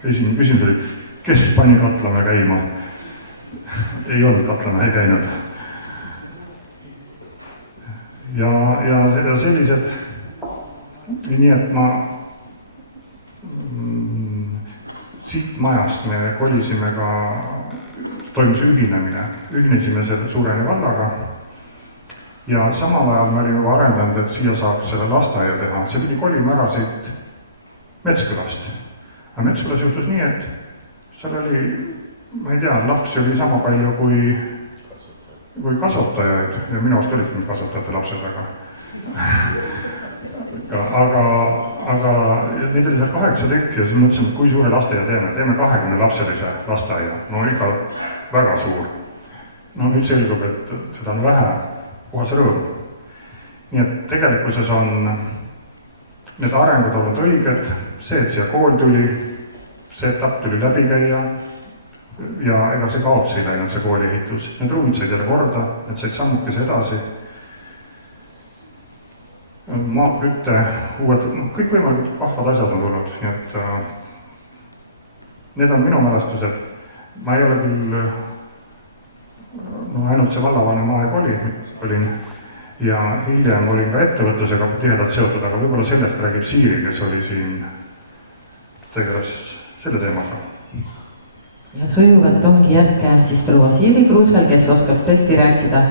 esimene küsimus oli, kes pani Katlamaja käima? Ei olnud Katlamaja käinud. Ja sellised, nii et ma siit majast me kolisime ka, toimus ühinesime selle Suureni vallaga ja samal ajal me olime arendanud, et siia saaks selle lasteaia teha. See pidi kolima ära siit Metskülast. Aga Metskülas juhtus nii, et seal oli, ma ei tea, lapsi oli sama palju kui kasvatajaid ja minu arust olid kasvatajate lapsed aga neid oli seal 8 tükki ja siis mõtlesime, kui suure lasteaia teeme 20-lapselise lasteaia, no ikka väga suur. No nüüd selgub, et seda on vähe, puhas rõõm. Nii et tegelikkuses on need arengud olnud õiged, see, et siia kool tuli, see etapp tuli läbi käia ja ega see kaotsi ei läinud, see kooli ehitus. Need ruumid said jälle korda, need said sammukese edasi. Maakütte, uued, kõik võimalikud vahvad asjad on tulnud, nii et need on minu mälestused. Ma ei ole küll, ainult see vallavanem aeg olin ja hiljem olin ka ettevõtlusega tihedalt seotud, aga võib-olla sellest räägib Siiri, kes oli siin, tegeles selle teemaga. Ja sujuvalt ongi järg käes siis proua Siiri Kruusel, kes oskab tõesti rääkida,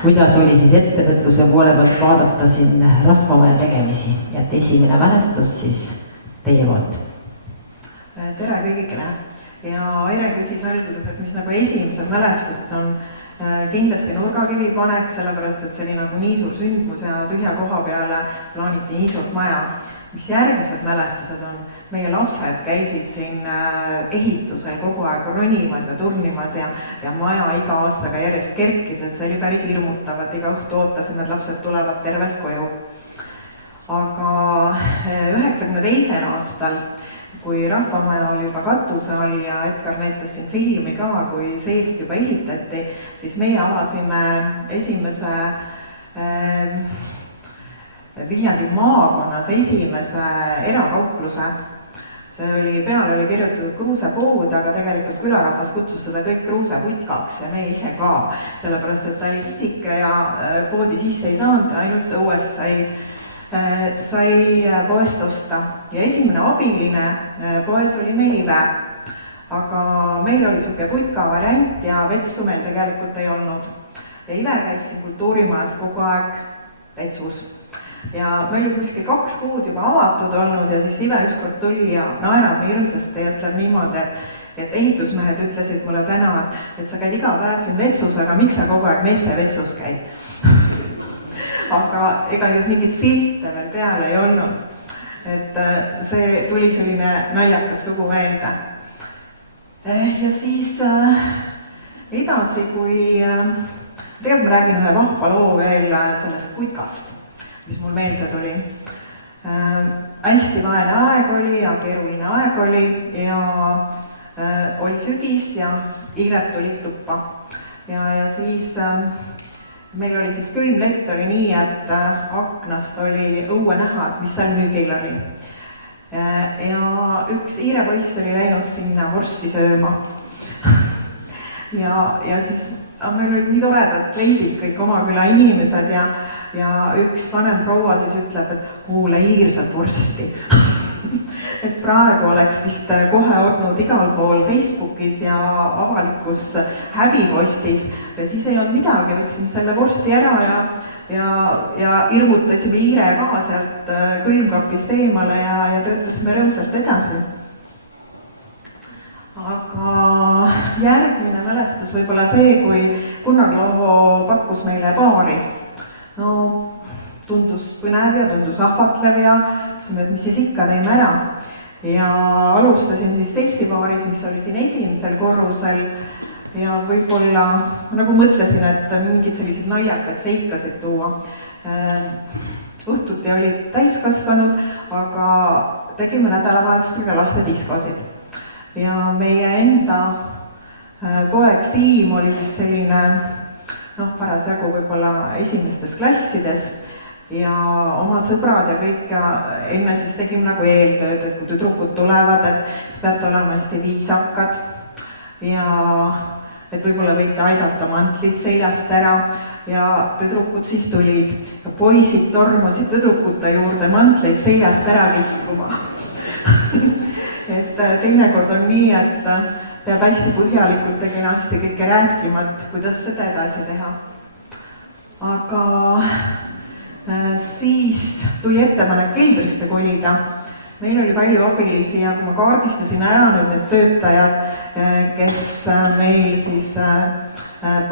kuidas oli siis ettevõtluse poole pealt vaadata siin rahvamaja tegemisi. Ja et esimene mälestus siis teie poolt. Tere kõigile. Ja Aire küsis alguses, et mis nagu esimesed mälestused on kindlasti nurgakivi panek, sellepärast, et see oli nagu nii suur sündmus ja tühja koha peale plaaniti nii suurt maja. Mis järgmised mälestused on? Meie lapsed käisid siin ehitusel kogu aeg ronimas ja turnimas ja maja iga aastaga järjest kerkis, et see oli päris hirmutav, et iga õhtu ootasime, et lapsed tulevad tervelt koju. Aga 92. aastal, kui rahvamaja oli juba katuse all ja Edgar näitas siin filmi ka, kui seest juba ehitati, siis meie avasime esimese Viljandi maakonnas esimese erakaupluse. See oli, peale oli kirjutatud kruusepood, aga tegelikult külarahvas kutsus seda kõik kruuseputkaks ja me ise ka, sellepärast et ta oli pisike ja poodi sisse ei saanud, ainult õues sai sai poest osta ja esimene abiline poes oli meil Ive. Aga meil oli siuke putka variant ja vetsu meil tegelikult ei olnud. Ja Ive käis siin kultuurimajas kogu aeg vetsus. Ja meil oli kuskil 2 kuud juba avatud olnud ja siis Ive ükskord tuli ja naerab nii hirmsasti ja ütleb niimoodi, et ehitusmehed ütlesid mulle täna, et sa käid iga päev siin vetsus, aga miks sa kogu aeg meeste vetsus käid? Aga ega nüüd mingit silte veel peale ei olnud. Et see tuli selline naljakas lugu meelde. Ja siis edasi, kui tegelikult ma räägin ühe vahva loo veel sellest putkast, mis mul meelde tuli. Hästi vaene aeg oli ja keeruline aeg oli ja oli sügis ja hiired tulid tuppa. Ja siis meil oli siis külmlett oli nii, et aknast oli õue näha, et mis seal müügil oli. Ja üks hiirepoiss oli läinud sinna vorsti sööma. ja siis meil olid nii toredad kleidid kõik oma küla inimesed ja üks vanem proua siis ütleb, et kuule, hiir saab vorsti. Et praegu oleks vist kohe olnud igal pool Facebookis ja avalikus häbipostis ja siis ei olnud midagi, võtsime selle vorsti ära ja irvutasime hiire ka sealt külmkapist eemale ja töötasime rõõmsalt edasi. Aga järgmine mälestus võib-olla see, kui Gunnar Loovo pakkus meile baari. No tundus põnev ja tundus ahvatlev ja et mis siis ikka teeme ära. Ja alustasin siis seltsibaaris, mis oli siin esimesel korrusel ja võib-olla nagu mõtlesin, et mingid sellised naljakad seikasid tuua. Õhtuti olid täiskasvanud, aga tegime nädalavahetustel ka lastediskosid. Ja meie enda poeg Siim oli siis selline, parasjagu võib-olla esimestes klassides ja oma sõbrad ja kõik ja enne siis tegime nagu eeltööd, et kui tüdrukud tulevad, et siis peate olema hästi viisakad ja et võib-olla võite aidata mantlid seljast ära ja tüdrukud siis tulid ja poisid tormasid tüdrukute juurde mantleid seljast ära viskuma. Et teinekord on nii, et peab hästi põhjalikult ja kenasti kõike rääkima, et kuidas seda edasi teha. Aga siis tuli ettepanek keldrisse kolida. Meil oli palju abilisi ja kui ma kaardistasin ära nüüd need töötajad, kes meil siis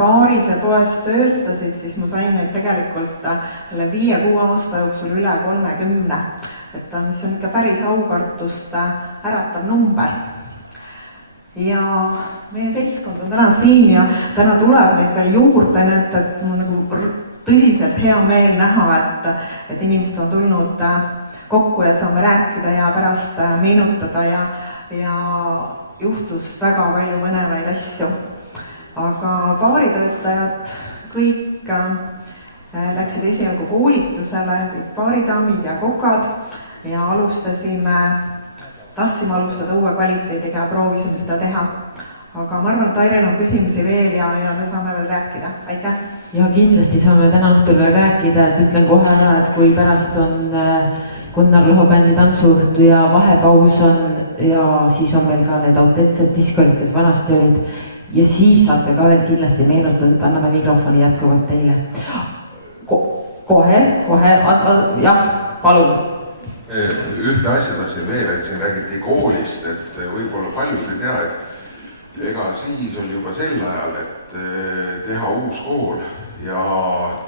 baaris ja poes töötasid, siis ma sain neid tegelikult 5-6 aasta jooksul üle 30. Et mis on ikka päris aukartust äratav number. Ja meie seltskond on täna siin ja täna tuleb neid veel juurde, et mul nagu tõsiselt hea meel näha, et inimesed on tulnud kokku ja saame rääkida ja pärast meenutada ja juhtus väga palju mõnevaid asju. Aga baaritöötajad kõik läksid esialgu koolitusele, kõik baaridaamid ja kokad ja tahtsime alustada uue kvaliteediga ja proovisime seda teha. Aga ma arvan, et Airel on küsimusi veel ja me saame veel rääkida. Aitäh! Ja kindlasti saame täna õhtul veel rääkida, et ütlen kohe ära, et kui pärast on Gunnar Loovo bändi tantsuõhtu ja vahepaus on ja siis on meil ka need autentsed diskoid, kes vanasti olid ja siis saate ka veel kindlasti meenutada, et anname mikrofoni jätkuvalt teile. Kohe, jah, palun. Ühte asja tahtsin veel, et siin räägiti koolist, et võib-olla paljud ei tea, et ega siis oli juba sel ajal, et teha uus kool ja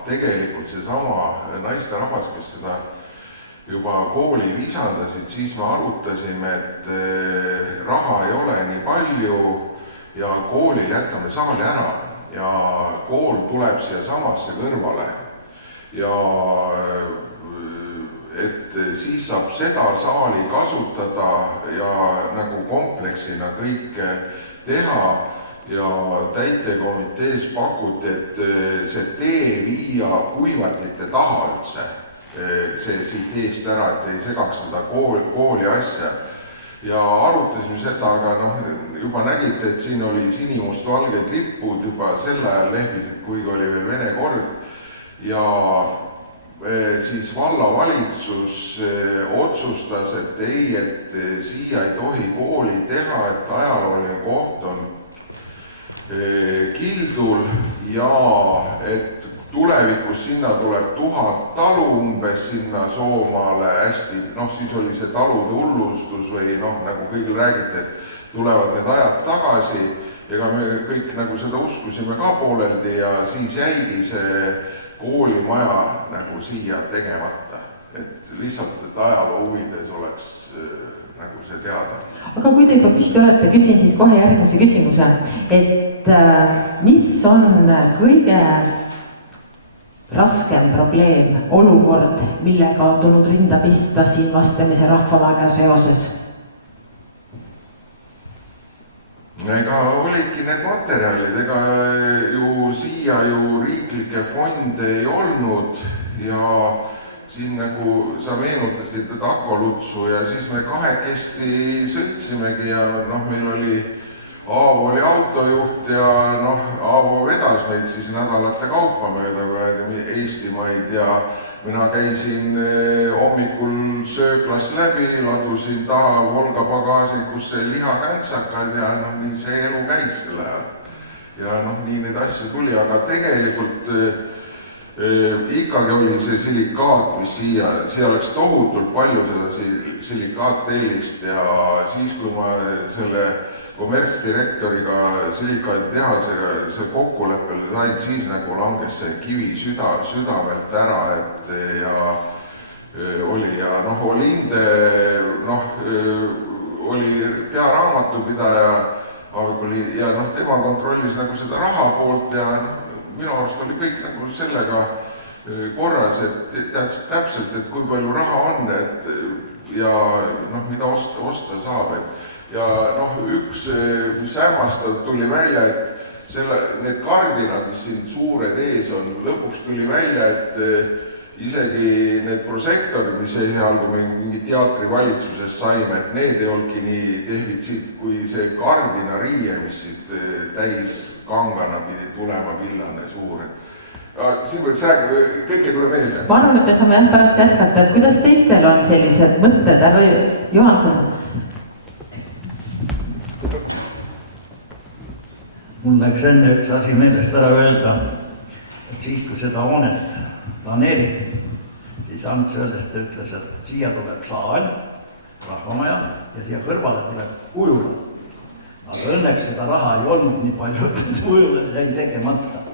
tegelikult seesama naisterahvas, kes seda juba kooli visandasid, siis me arutasime, et raha ei ole nii palju ja koolil jätkame saali ära ja kool tuleb siia samasse kõrvale ja et siis saab seda saali kasutada ja nagu kompleksina kõike teha ja täitekomitees pakuti, et see tee viia kuivatite taha üldse, see siit eest ära, et ei segaks seda kooli asja. Ja arutasime seda, aga juba nägite, et siin oli sinimustvalged lipud juba sel ajal lehvisid, kuigi oli veel vene kord ja siis vallavalitsus otsustas, et ei, et siia ei tohi kooli teha, et ajalooline koht on Kildul ja et tulevikus sinna tuleb 1000 talu umbes sinna Soomaale hästi, siis oli see talude hullustus või nagu kõigil räägiti, et tulevad need ajad tagasi, ega me kõik nagu seda uskusime ka pooleldi ja siis jäigi see koolimaja nagu siia tegemata, et lihtsalt, et ajaloo huvides oleks nagu see teada. Aga kui te juba püsti olete, küsin siis kohe järgmise küsimuse, et mis on kõige raskem probleem, olukord, millega on tulnud rinda pista siin Vastamise rahvaväega seoses? Ega olidki need materjalid, ega ju siia ju riiklikke fonde ei olnud ja siin nagu sa meenutasid Akolutsu ja siis me kahekesti sõitsimegi ja meil oli Aavo oli autojuht ja Aavo vedas meid siis nädalate kaupa mööda Eestimaid ja mina käisin hommikul sööklas läbi, ladusin taha Volga pagaasikusse lihakantsakad ja nii see elu käis selle ajal. Ja nii neid asju tuli, aga tegelikult ikkagi oli see silikaat, mis siia oleks tohutult palju seda silikaattellist ja siis, kui ma selle kommertsdirektoriga silikaatitehasega see kokkuleppel sain, siis nagu langes see kivi südamelt ära, et ja oli ja Olinde oli pearaamatupidaja ja tema kontrollis nagu seda raha poolt ja minu arust oli kõik nagu sellega korras, et teadsid täpselt, et kui palju raha on ja mida osta saab, ja üks, mis hämmastav tuli välja, et need kardinad, mis siin suured ees on, lõpuks tuli välja, et isegi need prosektorid, mis esialgu mingi teatrivalitsusest saime, et need ei olnudki nii defitsiit, kui see kardinariie, mis siit täis kangana pidi tulema villane suur. Siin võiks rääkida, kõik ei tule meelde. Ma arvan, et me saame pärast jätkata, et kuidas teistel on sellised mõtted, härra Johanson? Mul läks enne üks asi meelest ära öelda, et siis, kui seda hoonet planeeriti, siis Ants Õllest ütles, et siia tuleb saal, rahvamaja ja siia kõrvale tuleb ujula. Aga õnneks seda raha ei olnud nii palju, et ujula jäi tegemata.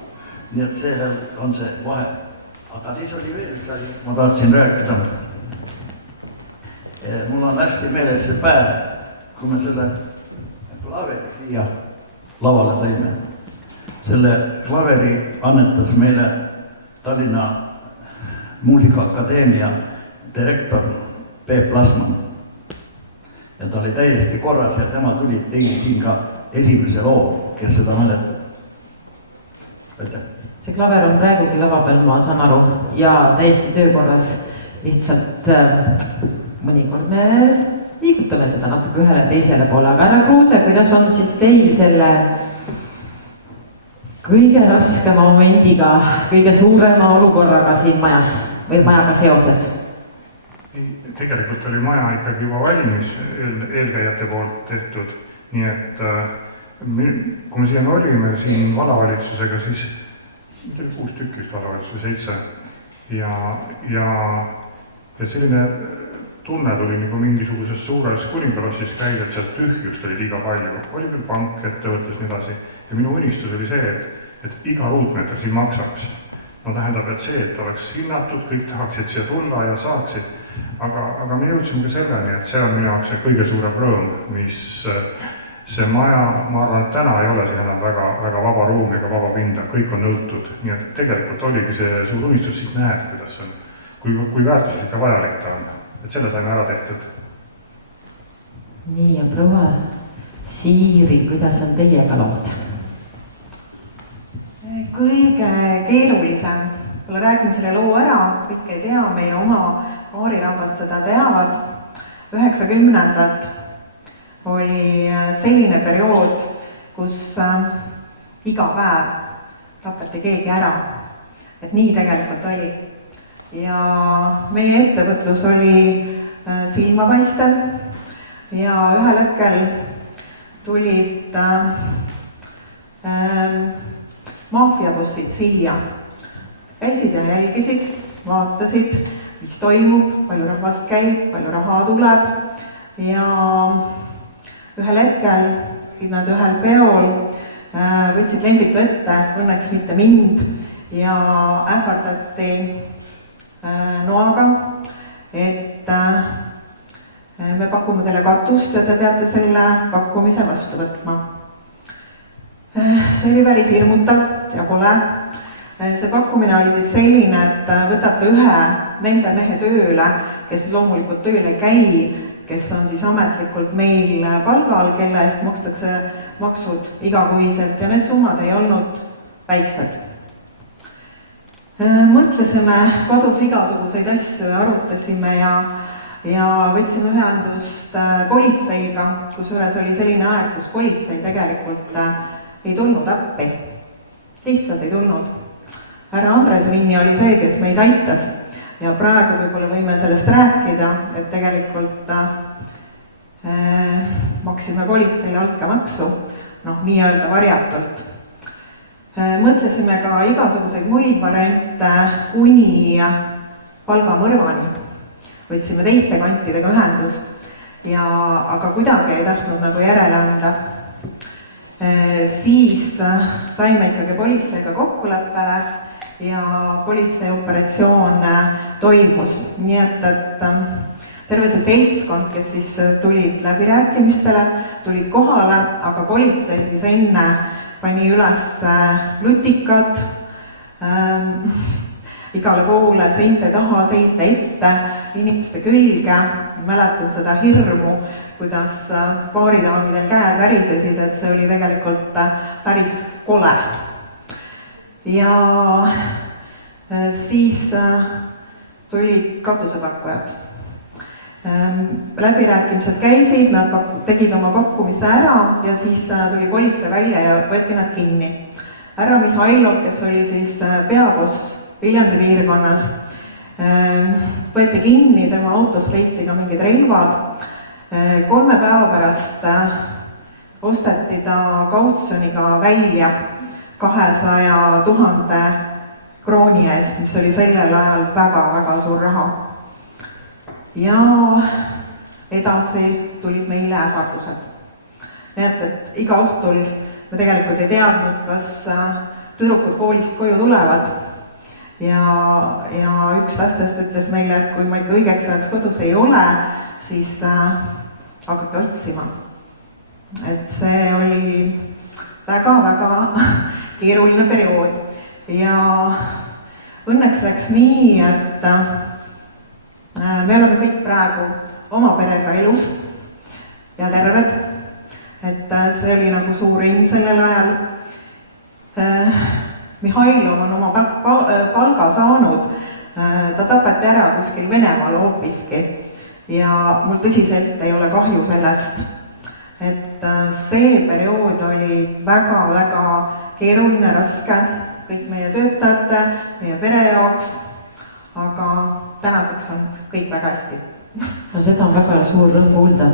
Nii et see on see vahe. Aga siis oli veel üks asi, ma tahtsin rääkida. Mul on hästi meeles see päev, kui me selle klaveri siia lavale tõime. Selle klaveri annetas meile Tallinna Muusikaakadeemia direktor Peep Lasman. Ja ta oli täiesti korras ja tema tuli tegi siin ka esimese loo, kes seda mäletab. Aitäh! See klaver on praegugi lava peal, ma saan aru, ja täiesti töökorras. Lihtsalt mõnikord me liigutame seda natuke ühele teisele poole, aga härra Kruuse, kuidas on siis teil selle kõige raskema momendiga, kõige suurema olukorraga siin majas või majaga seoses? Tegelikult oli maja ikkagi juba valmis eelkäijate poolt tehtud, nii et kui me siin olime siin vallavalitsusega, siis 6 tükist vallavalitsus 7 ja selline tunne tuli nagu mingisuguses suures kuningalossis käida, et sealt tühjust oli liiga palju. Oli küll pank, ettevõtlus nii edasi. Ja minu unistus oli see, et iga ruutmeeter siin maksaks. Tähendab, et see, et oleks hinnatud, kõik tahaksid siia tulla ja saaksid. Aga me jõudsime ka selleni, et see on minu jaoks kõige suurem rõõm, mis see maja, ma arvan, et täna ei ole siin enam väga vaba ruum ega vaba pinda, kõik on nõutud. Nii et tegelikult oligi see suur unistus, siis näed, kuidas on, kui väärtuslik ja vajalik ta on. Et selle taime ära tehtud. Nii ja proua Siiri, kuidas on teiega lood? Kõige keerulisem. Ma räägin selle loo ära, kõik ei tea, meie oma aarirahvas seda teavad. 90-ndad oli selline periood, kus iga päev tapeti keegi ära. Et nii tegelikult oli. ja meie ettevõtlus oli silmapaistev ja ühel hetkel tulid maffiabossid siia, käisid ja jälgisid, vaatasid, mis toimub, palju rahvast käib, palju raha tuleb ja ühel hetkel nad ühel peol võtsid lembitu ette, õnneks mitte mind, ja ähvardati noaga, et me pakume teile katust ja te peate selle pakkumise vastu võtma. See oli päris hirmutav ja kole. See pakkumine oli siis selline, et võtate ühe nende mehe tööle, kes loomulikult tööl ei käi, kes on siis ametlikult meil palgal, kelle eest makstakse maksud igakuiselt ja need summad ei olnud väiksed. Mõtlesime kodus igasuguseid asju ja arutasime ja võtsime ühendust politseiga, kusjuures oli selline aeg, kus politsei tegelikult ei tulnud appi. Lihtsalt ei tulnud. Härra Andres Vinni oli see, kes meid aitas ja praegu võib-olla võime sellest rääkida, et tegelikult maksime politseile altkäemaksu, nii-öelda varjatult. Mõtlesime ka igasuguseid muid variante kuni palgamõrvani. Võtsime teiste kantidega ühendust, aga kuidagi ei tahtnud järele anda. Siis saime ikkagi politseiga kokkuleppele ja politseioperatsioon toimus. Nii et terve see seltskond, kes siis tulid läbirääkimistele, tulid kohale, aga politsei siis enne pani üles lutikad igale poole, seinte taha, seinte ette, inimeste külge. Mäletan seda hirmu, kuidas baaridaamidel käed värisesid, et see oli tegelikult päris kole. Ja siis tulid katusepakkujad. Läbirääkimised käisid, nad tegid oma pakkumise ära ja siis tuli politsei välja ja võeti nad kinni. Härra Mihhailov, kes oli siis peaboss Viljandi piirkonnas, võeti kinni, tema autost leiti ka mingid relvad. 3 päeva pärast osteti ta kautsjoniga välja 200 000 krooni eest, mis oli sellel ajal väga-väga suur raha. Ja edasi tulid meile ähvardused. Nii et iga õhtul me tegelikult ei teadnud, kas tüdrukud koolist koju tulevad. Ja üks lastest ütles meile, et kui ma ikka õigeks ajaks kodus ei ole, siis hakake otsima. Et see oli väga-väga keeruline periood. Ja õnneks läks nii, et me oleme kõik praegu oma perega elus ja terved. Et see oli nagu suur õnn sellel ajal. Mihhailov on oma palga saanud, ta tapeti ära kuskil Venemaal hoopiski ja mul tõsiselt ei ole kahju sellest. Et see periood oli väga-väga keeruline, raske kõik meie töötajate, meie pere jaoks, aga tänaseks on kõik väga hästi. No seda on väga suur rõõm kuulda,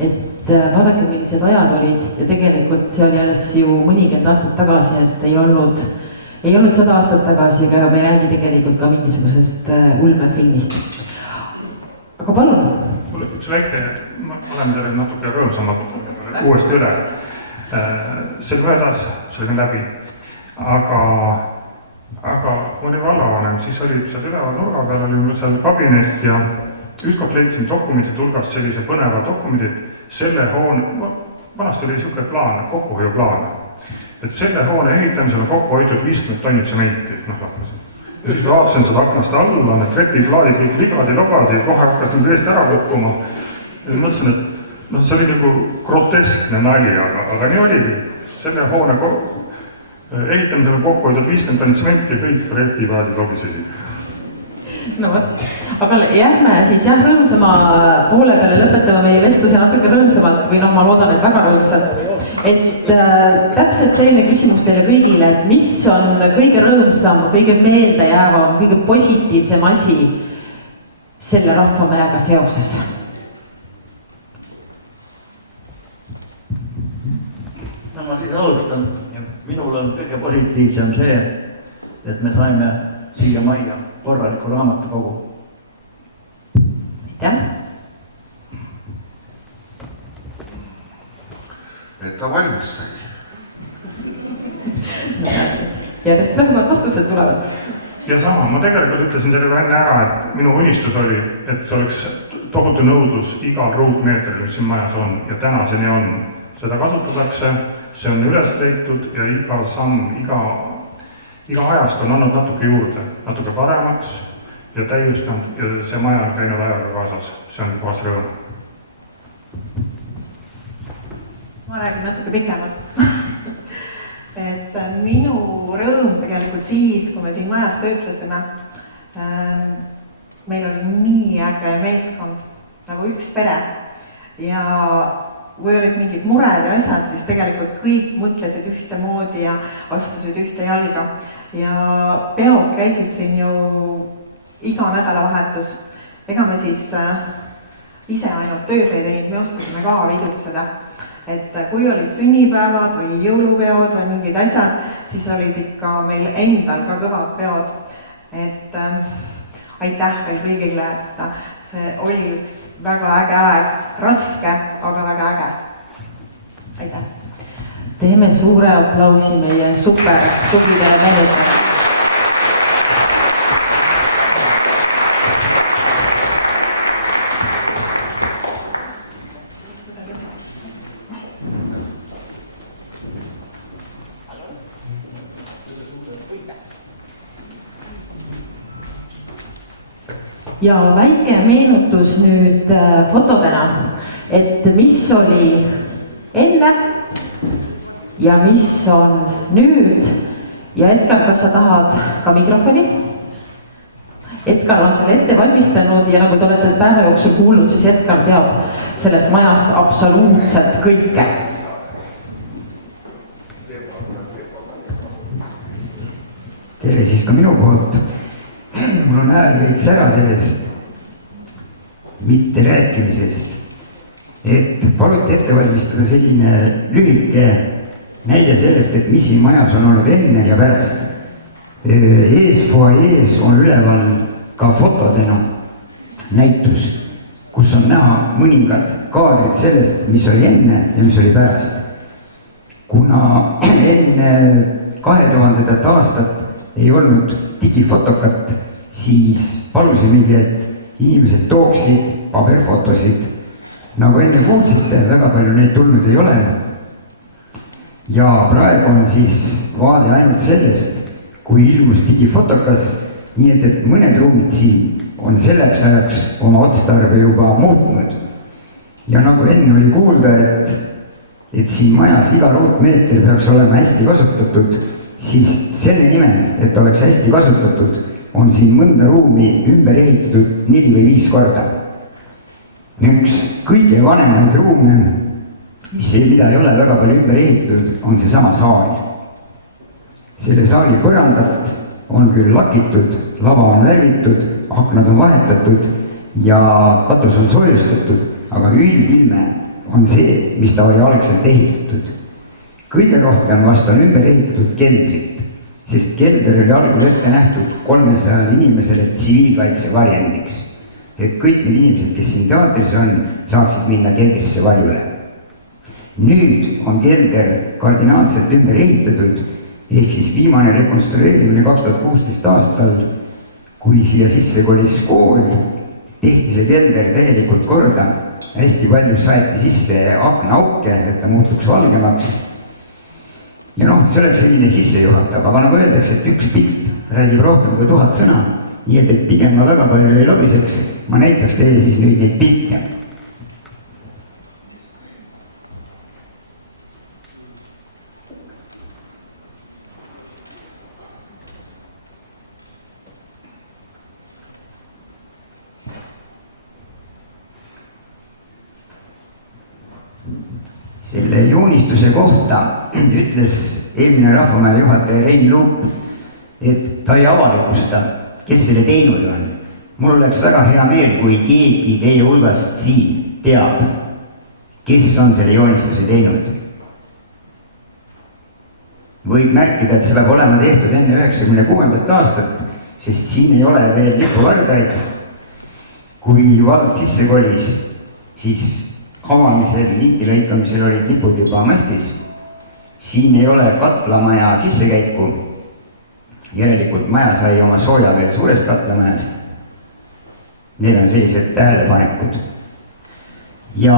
et vaadake, millised ajad olid ja tegelikult see oli alles ju mõnikümmend aastat tagasi, et ei olnud 100 aastat tagasi, aga me ei räägi tegelikult ka mingisugusest ulmefilmist. Aga palun. Mul üks väike, ma olen teile natuke rõõmsamad uuesti üle. See möödas, see oli läbi. Aga kui oli vallavanem, siis oli seal üleval nurga peal, oli mul seal kabinet ja ükskord leidsin dokumendid hulgast sellise põneva dokumendid. Selle hoone, vanasti oli niisugune plaan, kokkuhoiuplaan. Et selle hoone ehitamisel on kokku hoitud 50 tonni tsementi. Siis vaatasin seda aknast alla, need trepiplaadid, kõik ligadi-logadi, kohe hakkas nüüd eest ära kukkuma. Mõtlesin, et see oli nagu groteskne nali, aga nii oligi. Selle hoone ehitamisel on kokku hoitud 50 tonni tsementi ja kõik trepiplaadid lobisesid. no vot, aga jääme siis jah, rõõmsama poole peale, lõpetame meie vestluse natuke rõõmsamalt või noh, ma loodan, et väga rõõmsalt. Et täpselt selline küsimus teile kõigile, et mis on kõige rõõmsam, kõige meeldejäävam, kõige positiivsem asi selle rahvamajaga seoses? No ma siis alustan. Minul on kõige positiivsem see, et me saime siia majja korraliku raamatukogu. Aitäh! Et ta valmis sai. Järjest lõhmad vastused tulevad. Ja sama, ma tegelikult ütlesin teile enne ära, et minu unistus oli, et see oleks tohutu nõudlus igal ruutmeetril, mis siin majas on, ja tänaseni on. Seda kasutatakse, see on üles leitud ja iga samm, iga ajast on andnud natuke juurde, natuke paremaks ja täiustanud ja see maja on käinud ajaga kaasas, see on puhas rõõm. Ma räägin natuke pikemalt. Et minu rõõm tegelikult siis, kui me siin majas töötlesime, meil oli nii äge meeskond, nagu üks pere ja kui olid mingid mured ja asjad, siis tegelikult kõik mõtlesid ühtemoodi ja astusid ühte jalga. Ja peod käisid siin ju iga nädalavahetus. Ega me siis ise ainult tööd ei teinud, me oskasime ka vidutseda. Et kui olid sünnipäevad või jõulupeod või mingid asjad, siis olid ikka meil endal ka kõvad peod. Et aitäh veel kõigile, et see oli üks väga äge aeg, raske, aga väga äge. Aitäh! Teeme suure aplausi meie super tublidele meelele. Ja väike meenutus nüüd fotodena, et mis oli enne ja mis on nüüd. Ja Edgar, kas sa tahad ka mikrofoni? Edgar on selle ette valmistanud ja nagu te olete päeva jooksul kuulnud, siis Edgar teab sellest majast absoluutselt kõike. Tere siis ka minu poolt. Mul on hääl veits ära sellest mitte rääkimisest, et paluti ette valmistada selline lühike näide sellest, et mis siin majas on olnud enne ja pärast. Ees foajees on üleval ka fotodena näitus, kus on näha mõningad kaadrid sellest, mis oli enne ja mis oli pärast. Kuna enne 2000. aastat ei olnud digifotokat, siis palusimegi, et inimesed tooksid paberfotosid. Nagu enne kuulsite, väga palju neid tulnud ei ole. Ja praegu on siis vaade ainult sellest, kui ilmus digifotokas, nii et mõned ruumid siin on selleks ajaks oma otstarbe juba muutnud. Ja nagu enne oli kuulda, et siin majas iga ruutmeeter peaks olema hästi kasutatud, siis selle nimel, et oleks hästi kasutatud, on siin mõnda ruumi ümber ehitatud 4 või 5 korda. Üks kõige vanemaid ruume, mida ei ole väga palju ümber ehitatud, on seesama saal. Selle saali põrandat on küll lakitud, lava on värvitud, aknad on vahetatud ja katus on soojustatud, aga üldilme on see, mis ta oli algselt ehitatud. Kõige rohkem vast on ümber ehitatud keldrit, sest kelder oli algul ette nähtud 300 inimesele tsiviilkaitse varjendiks. Et kõik need inimesed, kes siin teatris on, saaksid minna keldrisse varjule. Nüüd on kelder kardinaalselt ümber ehitatud, ehk siis viimane rekonstrueerimine 2016 aastal, kui siia sisse kolis kool, tehti see kelder täielikult korda, hästi palju saeti sisse aknaauke, et ta muutuks valgemaks. Ja see oleks selline sissejuhatav, aga nagu öeldakse, et üks pilt räägib rohkem kui 1000 sõna, nii et pigem ma väga palju ei lobiseks, ma näitaks teile siis nüüd neid pilte. selle joonistuse kohta ütles eelmine Rahvamaja juhataja Rein Luup, et ta ei avalikusta, kes selle teinud on. Mul oleks väga hea meel, kui keegi teie hulgast siin teab, kes on selle joonistuse teinud. Võib märkida, et see peab olema tehtud enne 96. aastat, sest siin ei ole veel lipuvardaid. Kui vald sisse kolis, siis avamisel, liiti lõikamisel olid lipud juba mastis. Siin ei ole katlamaja sissekäiku. Järelikult maja sai oma sooja veel suurest katlamajast. Need on sellised tähelepanekud. Ja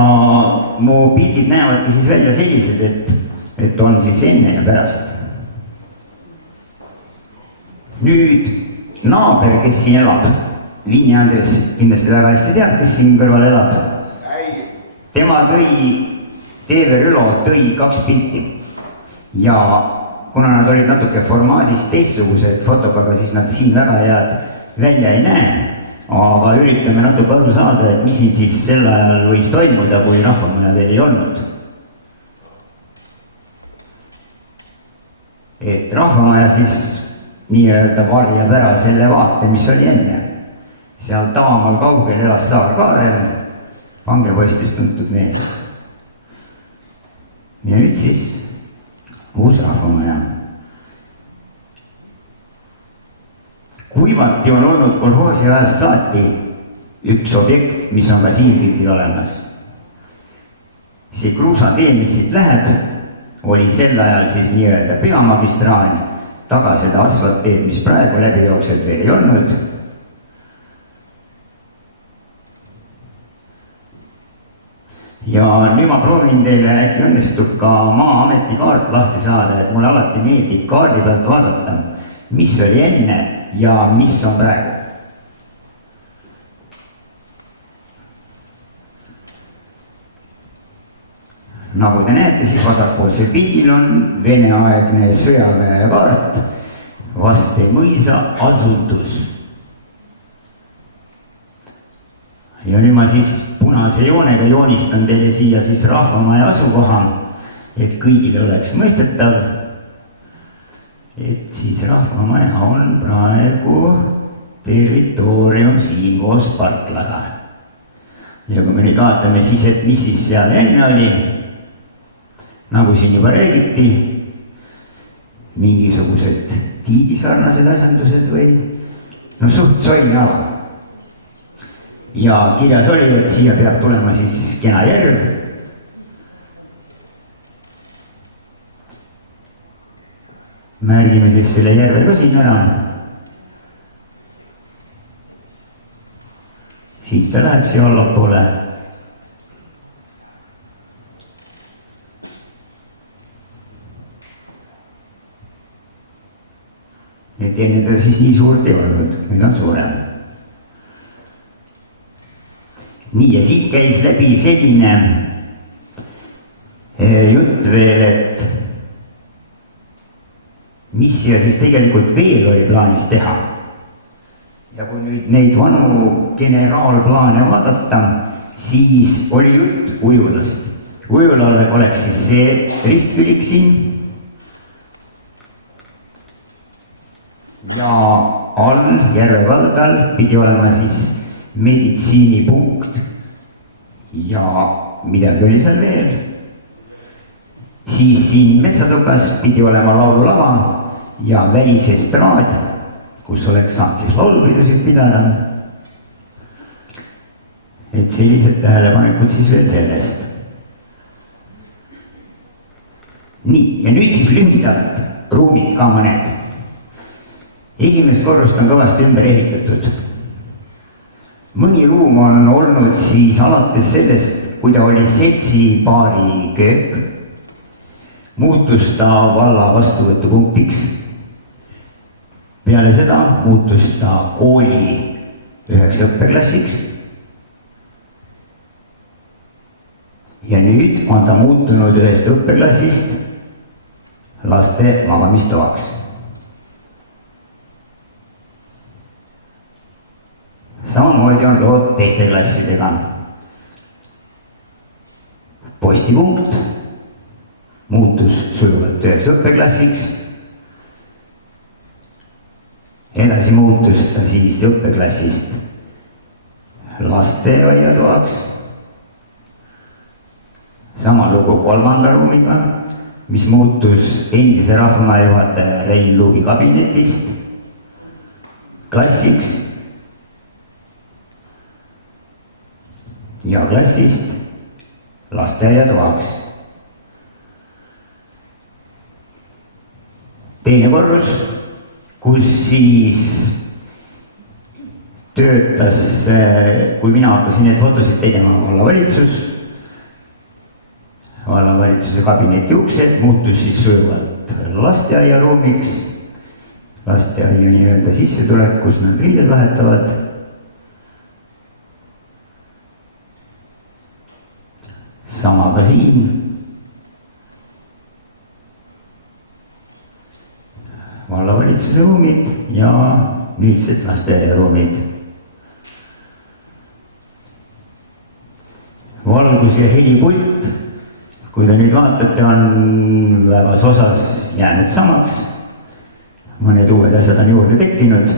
mu pildid näevadki siis välja sellised, et on siis enne ja pärast. Nüüd naaber, kes siin elab, Vinni Andres kindlasti väga hästi teab, kes siin kõrval elab. Tema TV Rülo tõi 2 pilti ja kuna nad olid natuke formaadist teistsugused fotokaga, siis nad siin väga head välja ei näe, aga üritame natuke aru saada, et mis siin siis sel ajal võis toimuda, kui Rahvamaja veel ei olnud. Et Rahvamaja siis nii-öelda varjab ära selle vaate, mis oli enne. Seal taamal kaugel elas Saar Kaarel, pangepoistist tuntud mees. Ja nüüd siis uus Rahvamaja. Kuivati on olnud kolhoosi ajast saati üks objekt, mis on ka siin pildil olemas. See kruusatee, mis siit läheb, oli sel ajal siis nii-öelda peamagistraal, taga seda asfaltteed, mis praegu läbi jooksed veel ei olnud. Ja nüüd ma proovin teile äkki õnnestub ka Maa-ameti kaart lahti saada, et mulle alati meeldib kaardi pealt vaadata, mis oli enne ja mis on praegu. Nagu te näete, siis vasakpoolsel pildil on Vene-aegne sõjaväe kaart, Vaste mõisa asutus. Ja nüüd ma siis punase joonega joonistan teile siia siis Rahvamaja asukoha, et kõigile oleks mõistetav, et siis Rahvamaja on praegu territoorium siin koos parklaga. Ja kui me nüüd vaatame siis, et mis siis seal enne oli, nagu siin juba räägiti, mingisugused tiidisarnased asendused või suht soine ala. Ja kirjas oli, et siia peab tulema siis kena järv. Märgime siis selle järve ka siin ära. Siit ta läheb siia allapoole. Et enne ta siis nii suurt ei olnud, nüüd on suurem. Nii, ja siit käis läbi selline jutt veel, et mis siia siis tegelikult veel oli plaanis teha. Ja kui nüüd neid vanu generaalplaane vaadata, siis oli jutt Ujulast. Ujulal oleks siis see ristkülik siin ja all järve kaldal pidi olema siis meditsiinipunkt ja midagi oli seal veel. Siis siin metsatukas pidi olema laululava ja välisestraad, kus oleks saanud siis laulupidusid pidada. Et sellised tähelepanekud siis veel sellest. Nii, ja nüüd siis lühidalt ruumid ka mõned. Esimest korrust on kõvasti ümber ehitatud. Mõni ruum on olnud siis alates sellest, kui ta oli seltsipaari köök, muutus ta valla vastuvõtupunktiks. Peale seda muutus ta kooli üheks õppeklassiks. Ja nüüd on ta muutunud ühest õppeklassist laste magamistoaks. Samamoodi on lood teiste klassidega. postipunkt, muutus sujuvalt üheks õppeklassiks. Edasi muutus ta siis õppeklassist lasteaiatoaks. Sama lugu 3. ruumiga, mis muutus endise rahvamaja juhataja Rein Luubi kabinetist klassiks ja klassist lasteaiatoaks. Teine korrus, kus siis töötas, kui mina hakkasin neid fotosid tegema, vallavalitsuse kabineti uksed, muutus siis sujuvalt lasteaiaruumiks, lasteaia nii-öelda sissetulek, kus nad riided vahetavad. Sama ka siin. Vallavalitsuse ruumid ja nüüdsed lasteaiaruumid. Valgus ja helipult, kui te nüüd vaatate, on vägas osas jäänud samaks. Mõned uued asjad on juurde tekkinud.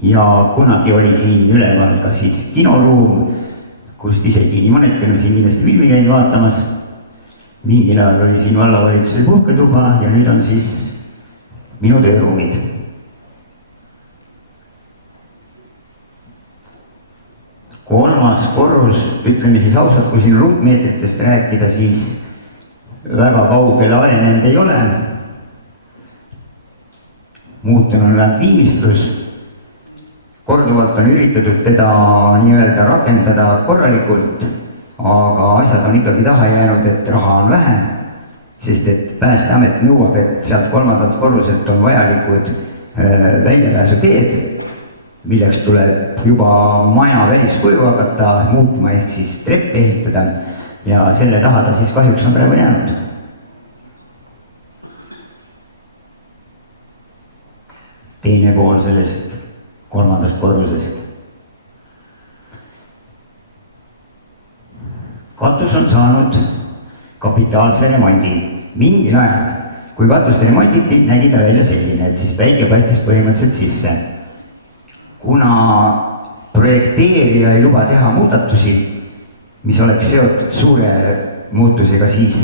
Ja kunagi oli siin üleval ka siis kinoruum, kust isegi nii mõnedki on siin kindlasti filmi käinud vaatamas. Mingil ajal oli siin vallavalitsuse puhketuba ja nüüd on siis minu tööruumid. Kolmas korrus, ütleme siis ausalt, kui siin ruutmeetritest rääkida, siis väga kaugele arenenud ei ole. Muutunud on viimistlus. Korduvalt on üritatud teda nii-öelda rakendada korralikult, aga asjad on ikkagi taha jäänud, et raha on vähe, sest et Päästeamet nõuab, et sealt 3. korruselt on vajalikud väljapääsuteed, milleks tuleb juba maja väliskuju hakata muutma ehk siis treppe ehitada ja selle taha ta siis kahjuks on praegu jäänud. Teine pool sellest 3. korrusest. Katus on saanud kapitaalse remondi. Mingil ajal, kui katust remonditi, nägi ta välja selline, et siis päike paistis põhimõtteliselt sisse. Kuna projekteerija ei luba teha muudatusi, mis oleks seotud suure muutusega, siis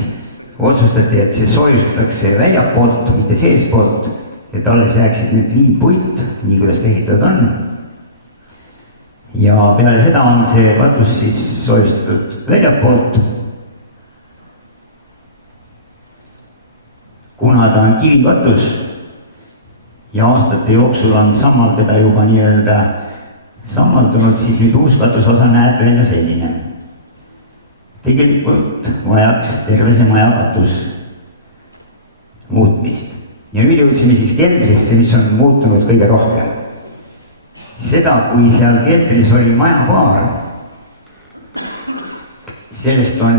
otsustati, et see soojustatakse väljapoolt, mitte seespoolt, et alles jääksid nüüd liimpuit, nii kuidas tehtud on. Ja peale seda on see katus siis soojustatud väljapoolt. Kuna ta on kivikatus ja aastate jooksul on sammal teda juba nii-öelda sammaldunud, siis nüüd uus katusosa näeb välja selline. Tegelikult vajaks terve see maja katus muutmist. Ja nüüd jõudsime siis keldrisse, mis on muutunud kõige rohkem. Seda, kui seal keldris oli majapaar, sellest on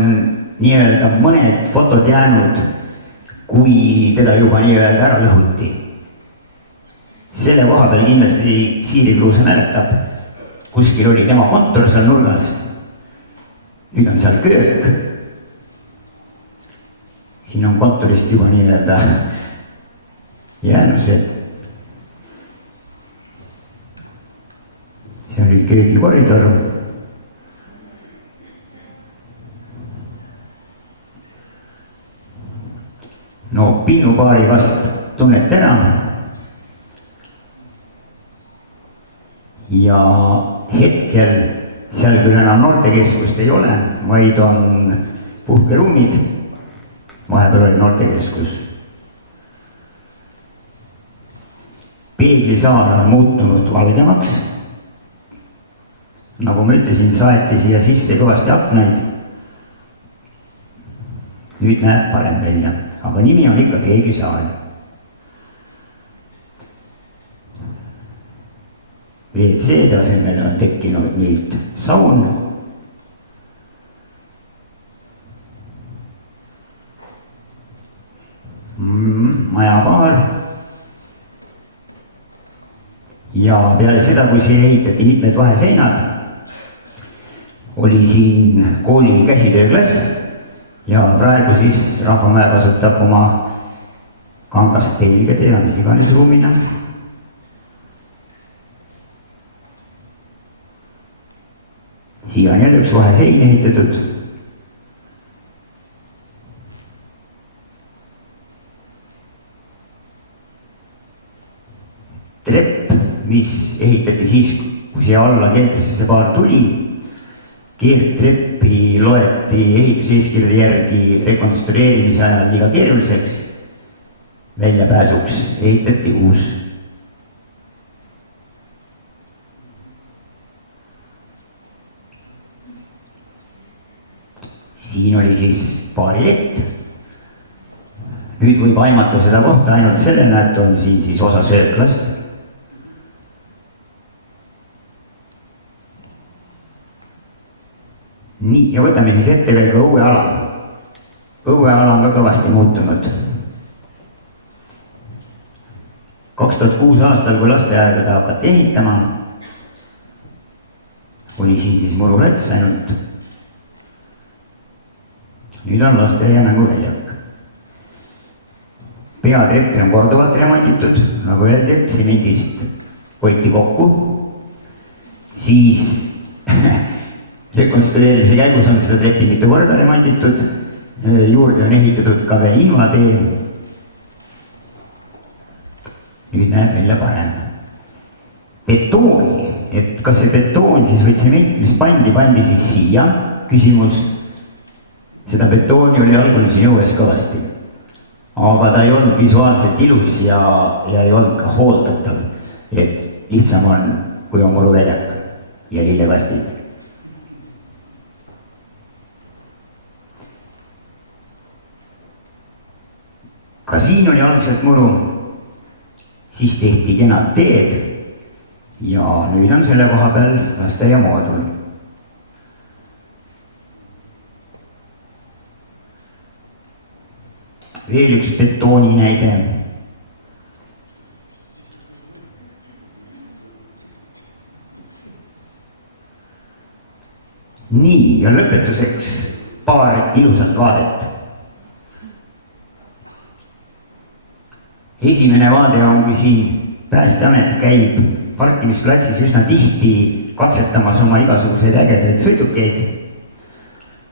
nii-öelda mõned fotod jäänud, kui teda juba nii-öelda ära lõhuti. Selle koha peal kindlasti Siiri Kruuse mäletab, kuskil oli tema kontor seal nurgas. Nüüd on seal köök. Siin on kontorist juba nii-öelda jäänused. See on nüüd köögikoridor. No pinnupaari vast tunnete ära. Ja hetkel seal küll enam noortekeskust ei ole, vaid on puhkeruumid. Vahepeal oli noortekeskus. Peeglisaal on muutunud valgemaks. Nagu ma ütlesin, saeti siia sisse kõvasti aknaid. Nüüd näeb parem välja, aga nimi on ikka Peeglisaal. WC-de asemel on tekkinud nüüd saun. Majapaar. Ja peale seda, kui siin ehitati mitmed vaheseinad, oli siin kooli käsitööklass ja praegu siis Rahvamaja kasutab oma kangast telgede ja mis iganes ruumina. Siia on jälle üks vahesein ehitatud. Trepp, mis ehitati siis, kui siia alla keetrisse see baar tuli, keertreppi loeti ehituseeskirjade järgi rekonstrueerimise ajal liiga keeruliseks, väljapääsuks ehitati uus. Siin oli siis baarilett. Nüüd võib aimata seda kohta ainult sellena, et on siin siis osa sööklast. Nii, ja võtame siis ette veel ka õueala. Õueala on ka kõvasti muutunud. 2006 aastal, kui lasteaeda hakati ehitama, oli siin siis murulets ainult. Nüüd on lasteaia mänguväljak. Peatreppi on korduvalt remonditud, nagu öeldi, et semendist hoiti kokku, siis rekonstrueerimise käigus on seda treppi mitu korda remonditud, juurde on ehitatud ka veel invatee. Nüüd näeb välja parem. Betooni, et kas see betoon siis või tsement, mis pandi siis siia, küsimus. Seda betooni oli algul siin jõues kõvasti, aga ta ei olnud visuaalselt ilus ja ei olnud ka hooldatav, et lihtsam on, kui on muruväljak ja lillekastid. Ka siin oli algselt muru, siis tehti kenad teed ja nüüd on selle koha peal lasteaia moodul. Veel üks betooni näide. Nii, ja lõpetuseks paar ilusat vaadet. Esimene vaade on, kui siin Päästeamet käib parkimisplatsis üsna tihti katsetamas oma igasuguseid ägedaid sõidukeid,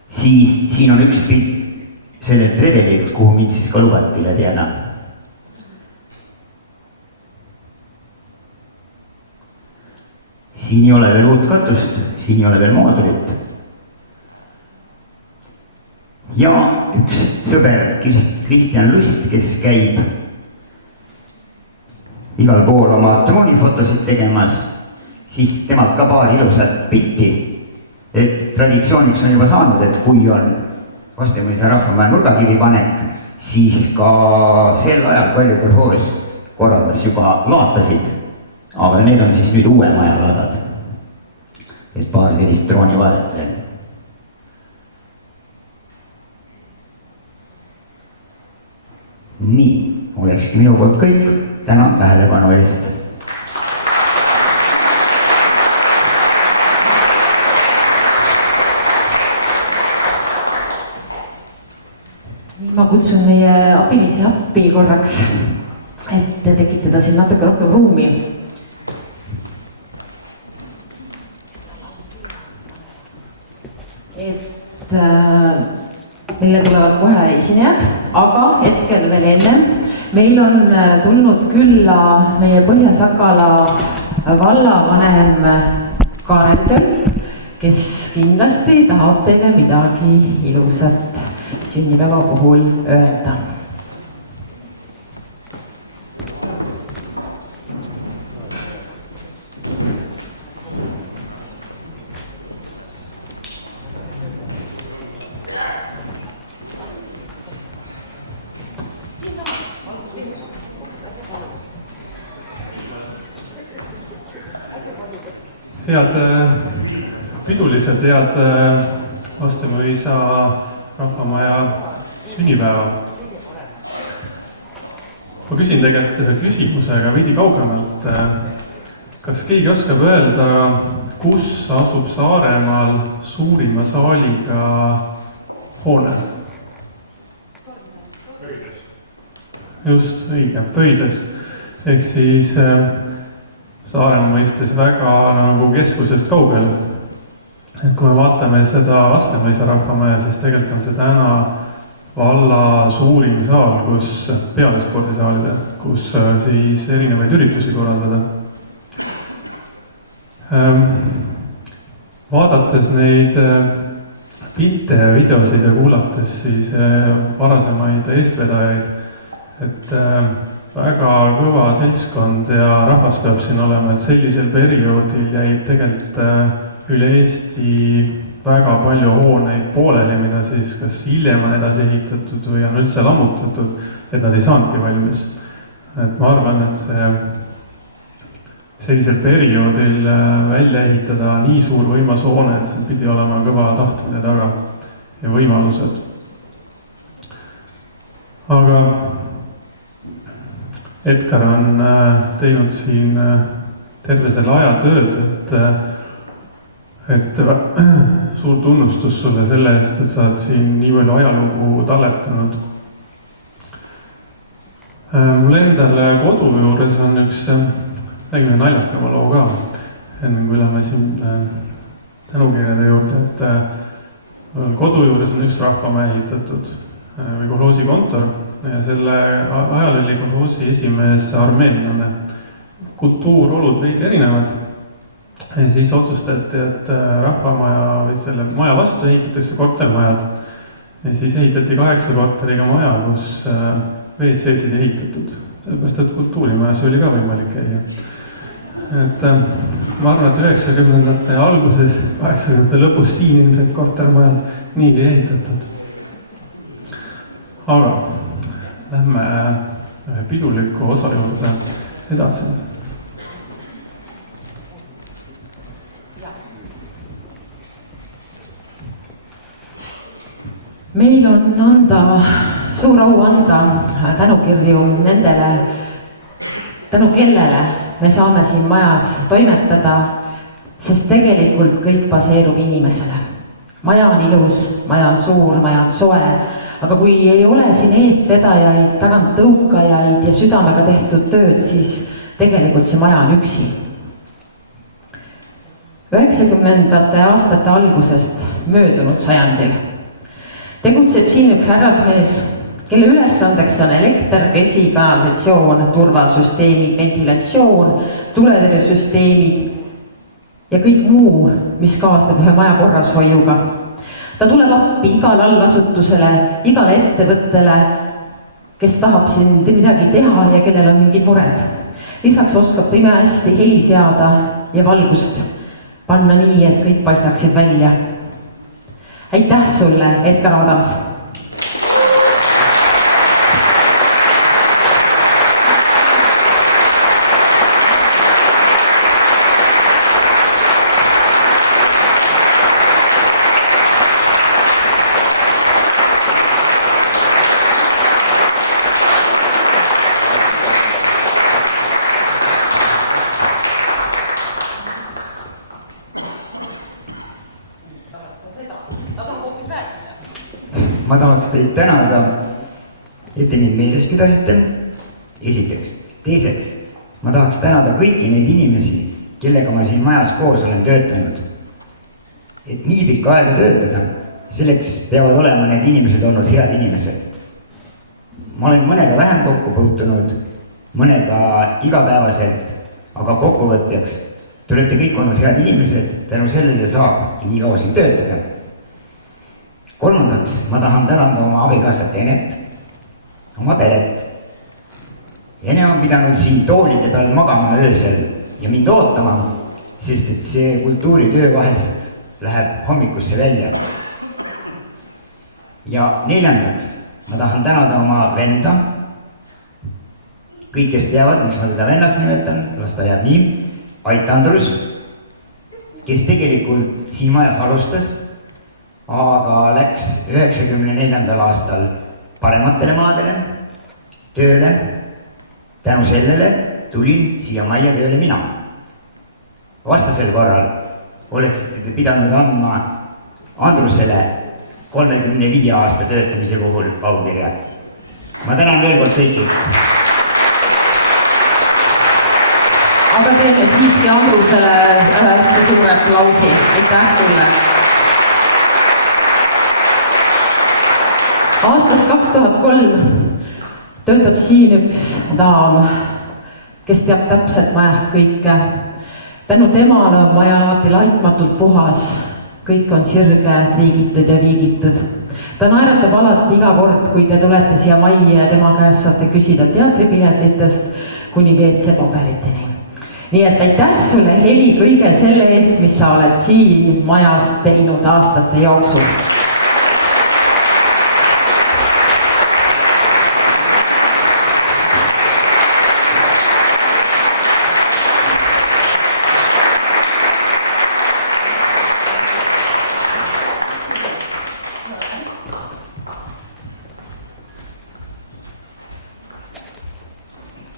siis siin on üks pilt sellelt redelilt, kuhu mind siis ka lubati läbi ära. Siin ei ole veel uut katust, siin ei ole veel moodulit. Ja üks sõber Kristjan Lust, kes käib igal pool oma droonifotosid tegemas, siis temalt ka paar ilusat pilti, et traditsiooniks on juba saanud, et kui on Vastemõisa Rahvamaja nurgakivi panek, siis ka sel ajal Kalju kolhoos korraldas juba laatasid, aga need on siis nüüd uue maja laadad. Et paar sellist droonivaadet veel. Nii, olekski minu poolt kõik. Tänan tähelepanu eest. Ma kutsun meie abilisi appi korraks, et tekitada siin natuke rohkem ruumi. Et meile tulevad kohe esinejad, aga hetkel veel ennem meil on tulnud külla meie Põhja-Sakala vallavanem Kaarel Tölp, kes kindlasti tahab teile midagi ilusat sünnipäeva puhul öelda. Head pidulised, head Vastemõisa Rahvamaja sünnipäeva. Ma küsin tegelikult ühe küsimusega veidi kaugemalt. Kas keegi oskab öelda, kus asub Saaremaal suurima saaliga hoone? Pöides. Just, õige, Pöides. Ehk siis Saaremaa mõistes väga nagu keskusest kaugel. Et kui me vaatame seda Vastemõisa rahvamaja, siis tegelikult on see täna valla suurim saal, kus pealespordisaalide, kus siis erinevaid üritusi korraldada. Vaadates neid pilte ja videosid ja kuulates siis varasemaid eestvedajaid, et väga kõva seltskond ja rahvas peab siin olema, et sellisel perioodil jäid tegelikult üle Eesti väga palju hooneid pooleli, mida siis kas hiljem on edasi ehitatud või on üldse lammutatud, et nad ei saanudki valmis. Et ma arvan, et sellisel perioodil välja ehitada nii suur võimas hoone, et see pidi olema kõva tahtmine taga ja võimalused. Aga Edgar on teinud siin terve selle aja tööd, et suur tunnustus sulle selle eest, et sa oled siin nii palju ajalugu talletanud. Mul endal kodu juures on üks räägime naljakama loo ka, enne kui lähme siin tänukirjade juurde, et kodu juures on üks rahvamaja ehitatud või kolhoosi kontor ja selle ajal oli kolhoosi esimees armeenlane. Kultuurolud veidi erinevad. Ja siis otsustati, et rahvamaja või selle maja vastu ehitatakse kortermajad. Ja siis ehitati 8 korteriga maja, kus WC-sid ehitatud. Sellepärast, et kultuurimajas oli ka võimalik käia. Et ma arvan, et 90-ndate alguses, 80-ndate lõpus siin ilmselt kortermajad nii ei ehitatud. Aga lähme ühe piduliku osa juurde edasi. Meil on anda, suur au anda tänukirju nendele, tänu kellele me saame siin majas toimetada, sest tegelikult kõik baseerub inimesele. Maja on ilus, maja on suur, maja on soe, aga kui ei ole siin eestvedajaid, tagant tõukajaid ja südamega tehtud tööd, siis tegelikult see maja on üksi. 90-ndate aastate algusest möödunud sajandil tegutseb siin üks härrasmees, kelle ülesandeks on elekter, vesi, kanalisatsioon, turvasüsteemid, ventilatsioon, tuletõrjesüsteemid ja kõik muu, mis kaasneb ühe maja korrashoiuga. Ta tuleb appi igale allasutusele, igale ettevõttele, kes tahab siin midagi teha ja kellel on mingid mured. Lisaks oskab ta imehästi heli seada ja valgust panna nii, et kõik paistaksid välja. Aitäh sulle, Edgar Adams! Ma tahaks teid tänada, et te mind meeles pidasite, esiteks. Teiseks, ma tahaks tänada kõiki neid inimesi, kellega ma siin majas koos olen töötanud. Et nii pikka aega töötada, selleks peavad olema need inimesed olnud head inimesed. Ma olen mõnega vähem kokku puutunud, mõnega igapäevaselt, aga kokkuvõtteks, te olete kõik olnud head inimesed, tänu sellele saab nii kaua siin töötada. Kolmandaks, ma tahan tänada oma abikaasat Enet, oma peret. Ene on pidanud siin toolide peal magama öösel ja mind ootama, sest et see kultuuritöö vahest läheb hommikusse välja. Ja neljandaks, ma tahan tänada oma venda. Kõik, kes teavad, miks ma teda vennaks nimetan, las ta jääb nii. Ait Andrus, kes tegelikult siin majas alustas, aga läks 94. aastal parematele maadele, tööle. Tänu sellele tulin siia majja tööle mina. Vastasel korral oleksite te pidanud andma Andrusele 35 aasta töötamise puhul aukirja. Ma tänan veel kord kõiki. Aga teeme siiski Andrusele hästi suure aplausi. Aitäh sulle! Aastast 2003 töötab siin üks daam, kes teab täpselt majast kõike. Tänu temale on maja alati laitmatult puhas. Kõik on sirge, triigitud ja viigitud. Ta naeratab alati iga kord, kui te tulete siia majja ja tema käest saate küsida teatripiletitest kuni WC-paberiteni. Nii et aitäh sulle, Heli, kõige selle eest, mis sa oled siin majas teinud aastate jooksul.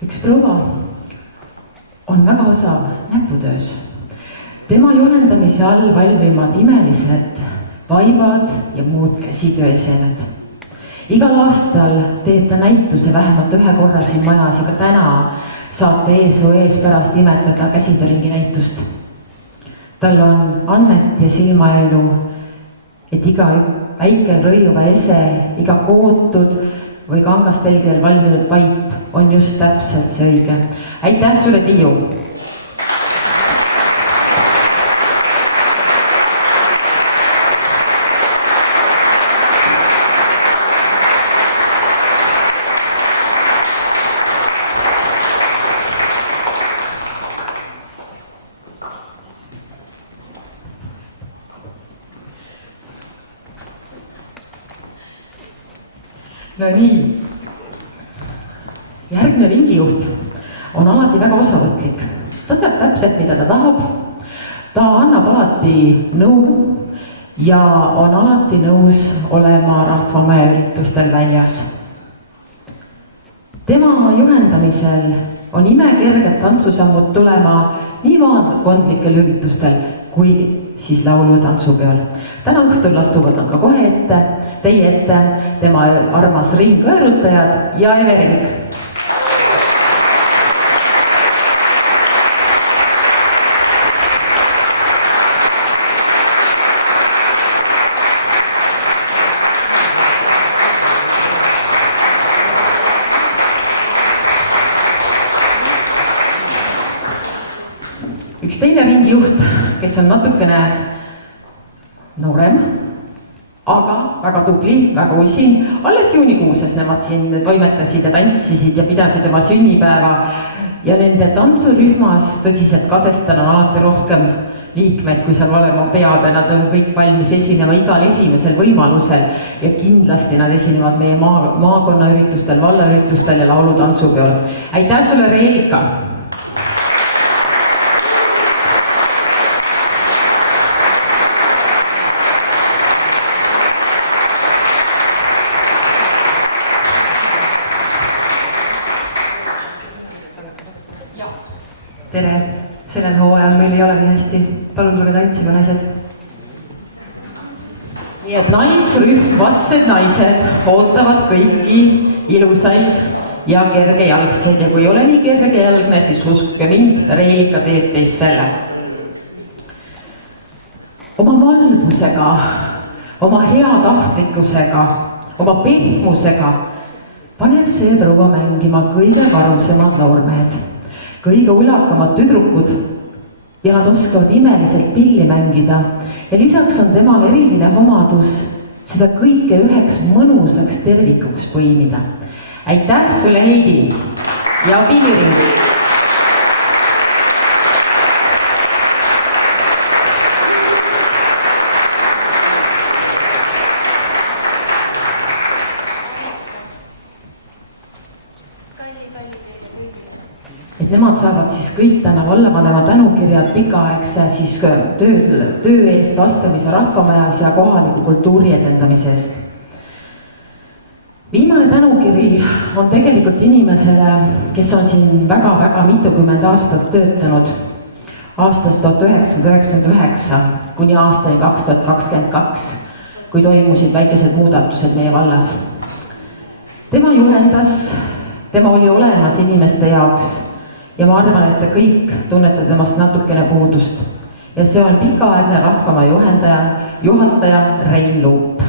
Üks proua on väga osav näputöös. Tema juhendamise all valmivad imelised vaibad ja muud käsitööesemed. Igal aastal teeb ta näituse vähemalt ühe korra siin majas ja ka täna saate ees pärast imetleda käsitööringi näitust. Tal on annet ja silmaelu, et iga väike rõiuva ese, iga kootud või kangastelgel valminud vaip on just täpselt see õige. Aitäh sulle, Tiiu! No nii, järgmine ringijuht on alati väga osavõtlik. Ta teab täpselt, mida ta tahab. Ta annab alati nõu ja on alati nõus olema rahvamäe üritustel väljas. Tema juhendamisel on imekerged tantsusammud tulema nii maakondlikel üritustel kui siis laulu- ja tantsupeol. Täna õhtul astuvad nad ka kohe teie ette tema armas ringkõõrutajad ja Everink. Üks teine ringijuht, kes on natukene noorem, aga väga tubli, väga usin. Alles juunikuuses nemad siin toimetasid ja tantsisid ja pidasid oma sünnipäeva. Ja nende tantsurühmas tõsiselt kadestan on alati rohkem liikmeid, kui seal olema peab. Ja nad on kõik valmis esinema igal esimesel võimalusel. Ja kindlasti nad esinevad meie maakonnaüritustel, vallaüritustel ja laulu-tantsupeol. Aitäh sulle, Reelika! Tere, sellel hooajal meil ei ole nii hästi. Palun tule tantsima, naised. Nii et naisrühm, vastsed naised ootavad kõiki ilusaid ja kergejalgseid. Ja kui ei ole nii kergejalgne, siis uskuge mind, Reelika teeb teist selle. Oma valbusega, oma heatahtlikkusega, oma pehmusega paneb see proua mängima kõige varusemad noormehed. Kõige ulakamad tüdrukud ja nad oskavad imeliselt pilli mängida ja lisaks on temal eriline omadus seda kõike üheks mõnusaks tervikuks põimida. Aitäh sulle, Heidi ja Piiriring! Nemad saavad siis kõik täna vallavanema tänukirjad pikaaegse siis töö eest vastamise rahvamajas ja kohaliku kultuuri edendamise eest. Viimane tänukiri on tegelikult inimesele, kes on siin väga-väga mitukümmend aastat töötanud. aastast 1999 kuni aastani 2022, kui toimusid väikesed muudatused meie vallas. Tema juhendas, tema oli olemas inimeste jaoks ja ma arvan, et te kõik tunnete temast natukene puudust. Ja see on pikaaegne rahvamaa juhataja Rein Luup.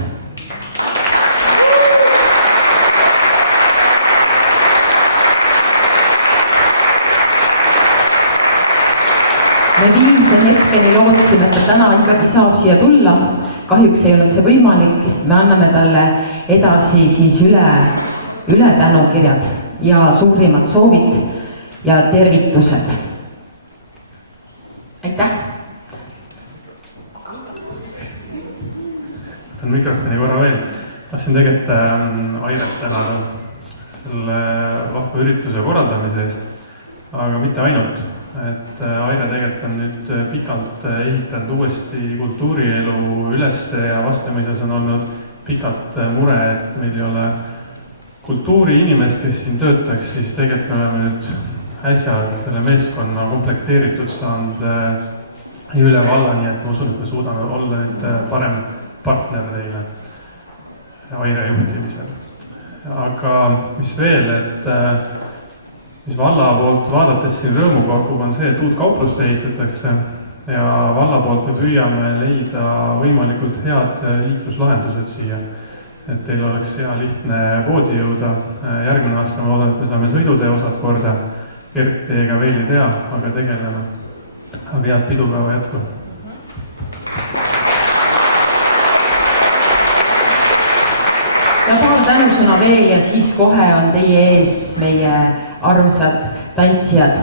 Me viimse hetkeni lootsime, et ta täna ikkagi saab siia tulla. Kahjuks ei olnud see võimalik. Me anname talle edasi siis üle tänukirjad ja suurimad soovid ja tervitused. Aitäh! Võtan mikrofoni korra veel. Tahtsin tegelikult Airet tänada selle vahva ürituse korraldamise eest, aga mitte ainult. Et Aire tegelikult on nüüd pikalt ehitanud uuesti kultuurielu ülesse ja vastamises on olnud pikalt mure, et meil ei ole kultuuriinimest, kes siin töötaks, siis tegelikult me oleme nüüd äsja selle meeskonna komplekteeritud saanud üle valla, nii et ma usun, et me suudame olla nüüd parem partner teile Aire juhtimisel. Aga mis veel, et mis valla poolt vaadates siin rõõmu pakub, on see, et uut kauplust ehitatakse ja valla poolt me püüame leida võimalikult head liikluslahendused siia. Et teil oleks hea lihtne poodi jõuda. Järgmine aasta ma loodan, et me saame sõidutee osad korda. Kergteega veel ei tea, aga tegeleme. Aga head pidupäeva jätku. Ja paar tänusõna veel ja siis kohe on teie ees meie armsad tantsijad.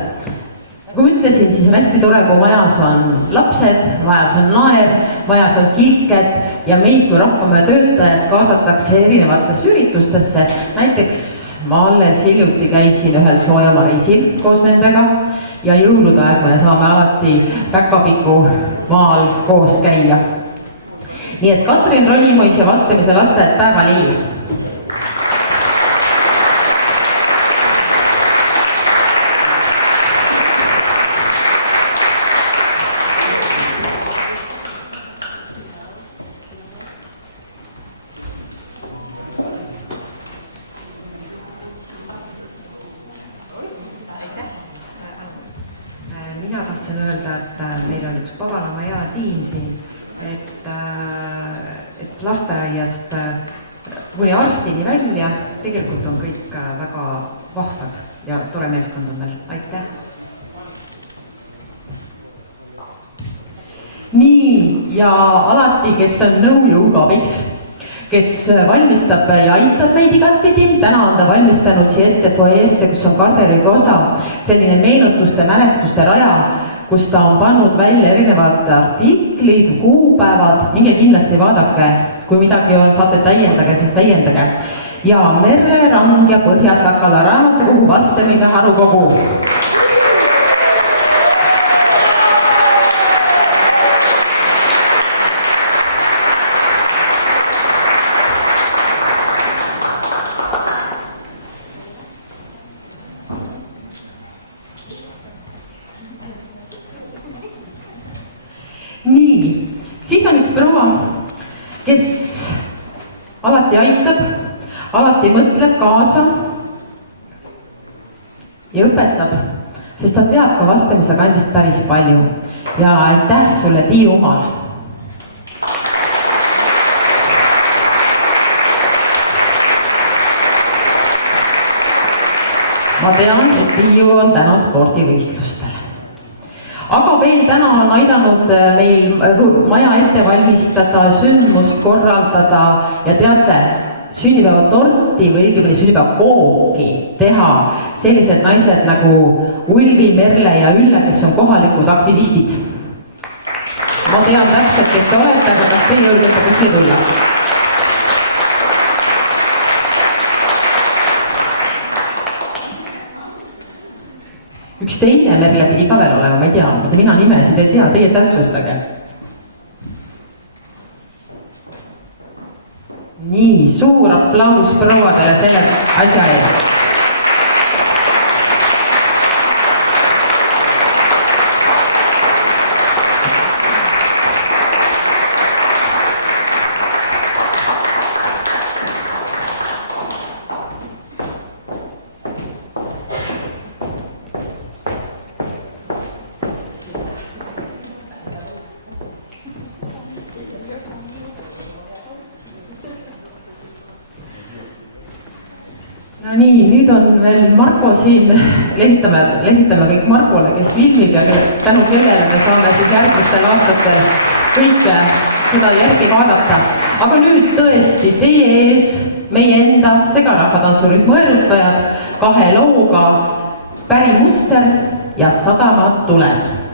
Nagu ma ütlesin, siis on hästi tore, kui majas on lapsed, majas on naer, majas on kilked ja meid kui Rahvamäe töötajad kaasatakse erinevatesse üritustesse. Näiteks ma alles hiljuti käisin ühel soojamaa reisil koos nendega ja jõulude aeg me saame alati Päkapiku maal koos käia. Nii et Katrin Ronimois ja Vastamise lasteaed päevalill. Mina tahtsin öelda, et meil on üks paganama hea tiim siin, et lasteaiast kuni arstini välja tegelikult on kõik väga vahvad ja tore meeskond on meil. Aitäh! Nii, ja alati, kes on nõujõuga abiks, kes valmistab ja aitab meid igatpidi. Täna on ta valmistanud siia ette foeesse, kus on garderüübi osa, selline meenutuste, mälestuste raja, kus ta on pannud välja erinevad artiklid, kuupäevad. Minge kindlasti vaadake, kui midagi on, saate täiendage, siis täiendage. Ja Merle Rang ja Põhja-Sakala raamatukogu Vastamise harukogu. Nii, siis on üks proua, kes alati aitab, alati mõtleb kaasa ja õpetab, sest ta teab ka Vastamise kandist päris palju. Ja aitäh sulle, Tiiu Umal! Ma tean, et Tiiu on täna spordivõistlustel. Aga veel täna on aidanud meil maja ette valmistada, sündmust korraldada ja teate, sünnipäevatorti või õigemini sünnipäevakooki teha sellised naised nagu Ulvi, Merle ja Ülle, kes on kohalikud aktivistid. Ma tean täpselt, kes te olete, aga kas teie julgete ka siia tulla? Üks teine Merle pidi ka veel olema, ma ei tea, mina nimesid ei tea, teie täpsustage. Nii, suur aplaus prouadele selle asja eest. no nii, nüüd on veel Marko siin, lehitame kõik Markole, kes filmib ja tänu kellele me saame siis järgmistel aastatel kõike seda järgi vaadata. Aga nüüd tõesti teie ees meie enda segarahvatantsurühma erutajad 2 looga Pärimuster ja Sadama tuled.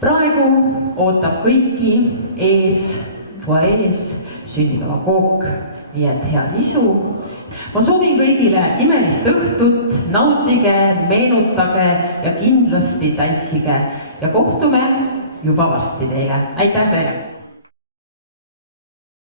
praegu ootab kõiki ees, fuaees sünnipäevakook, nii et head isu. Ma soovin kõigile imelist õhtut, nautige, meenutage ja kindlasti tantsige ja kohtume juba varsti teile. Aitäh teile!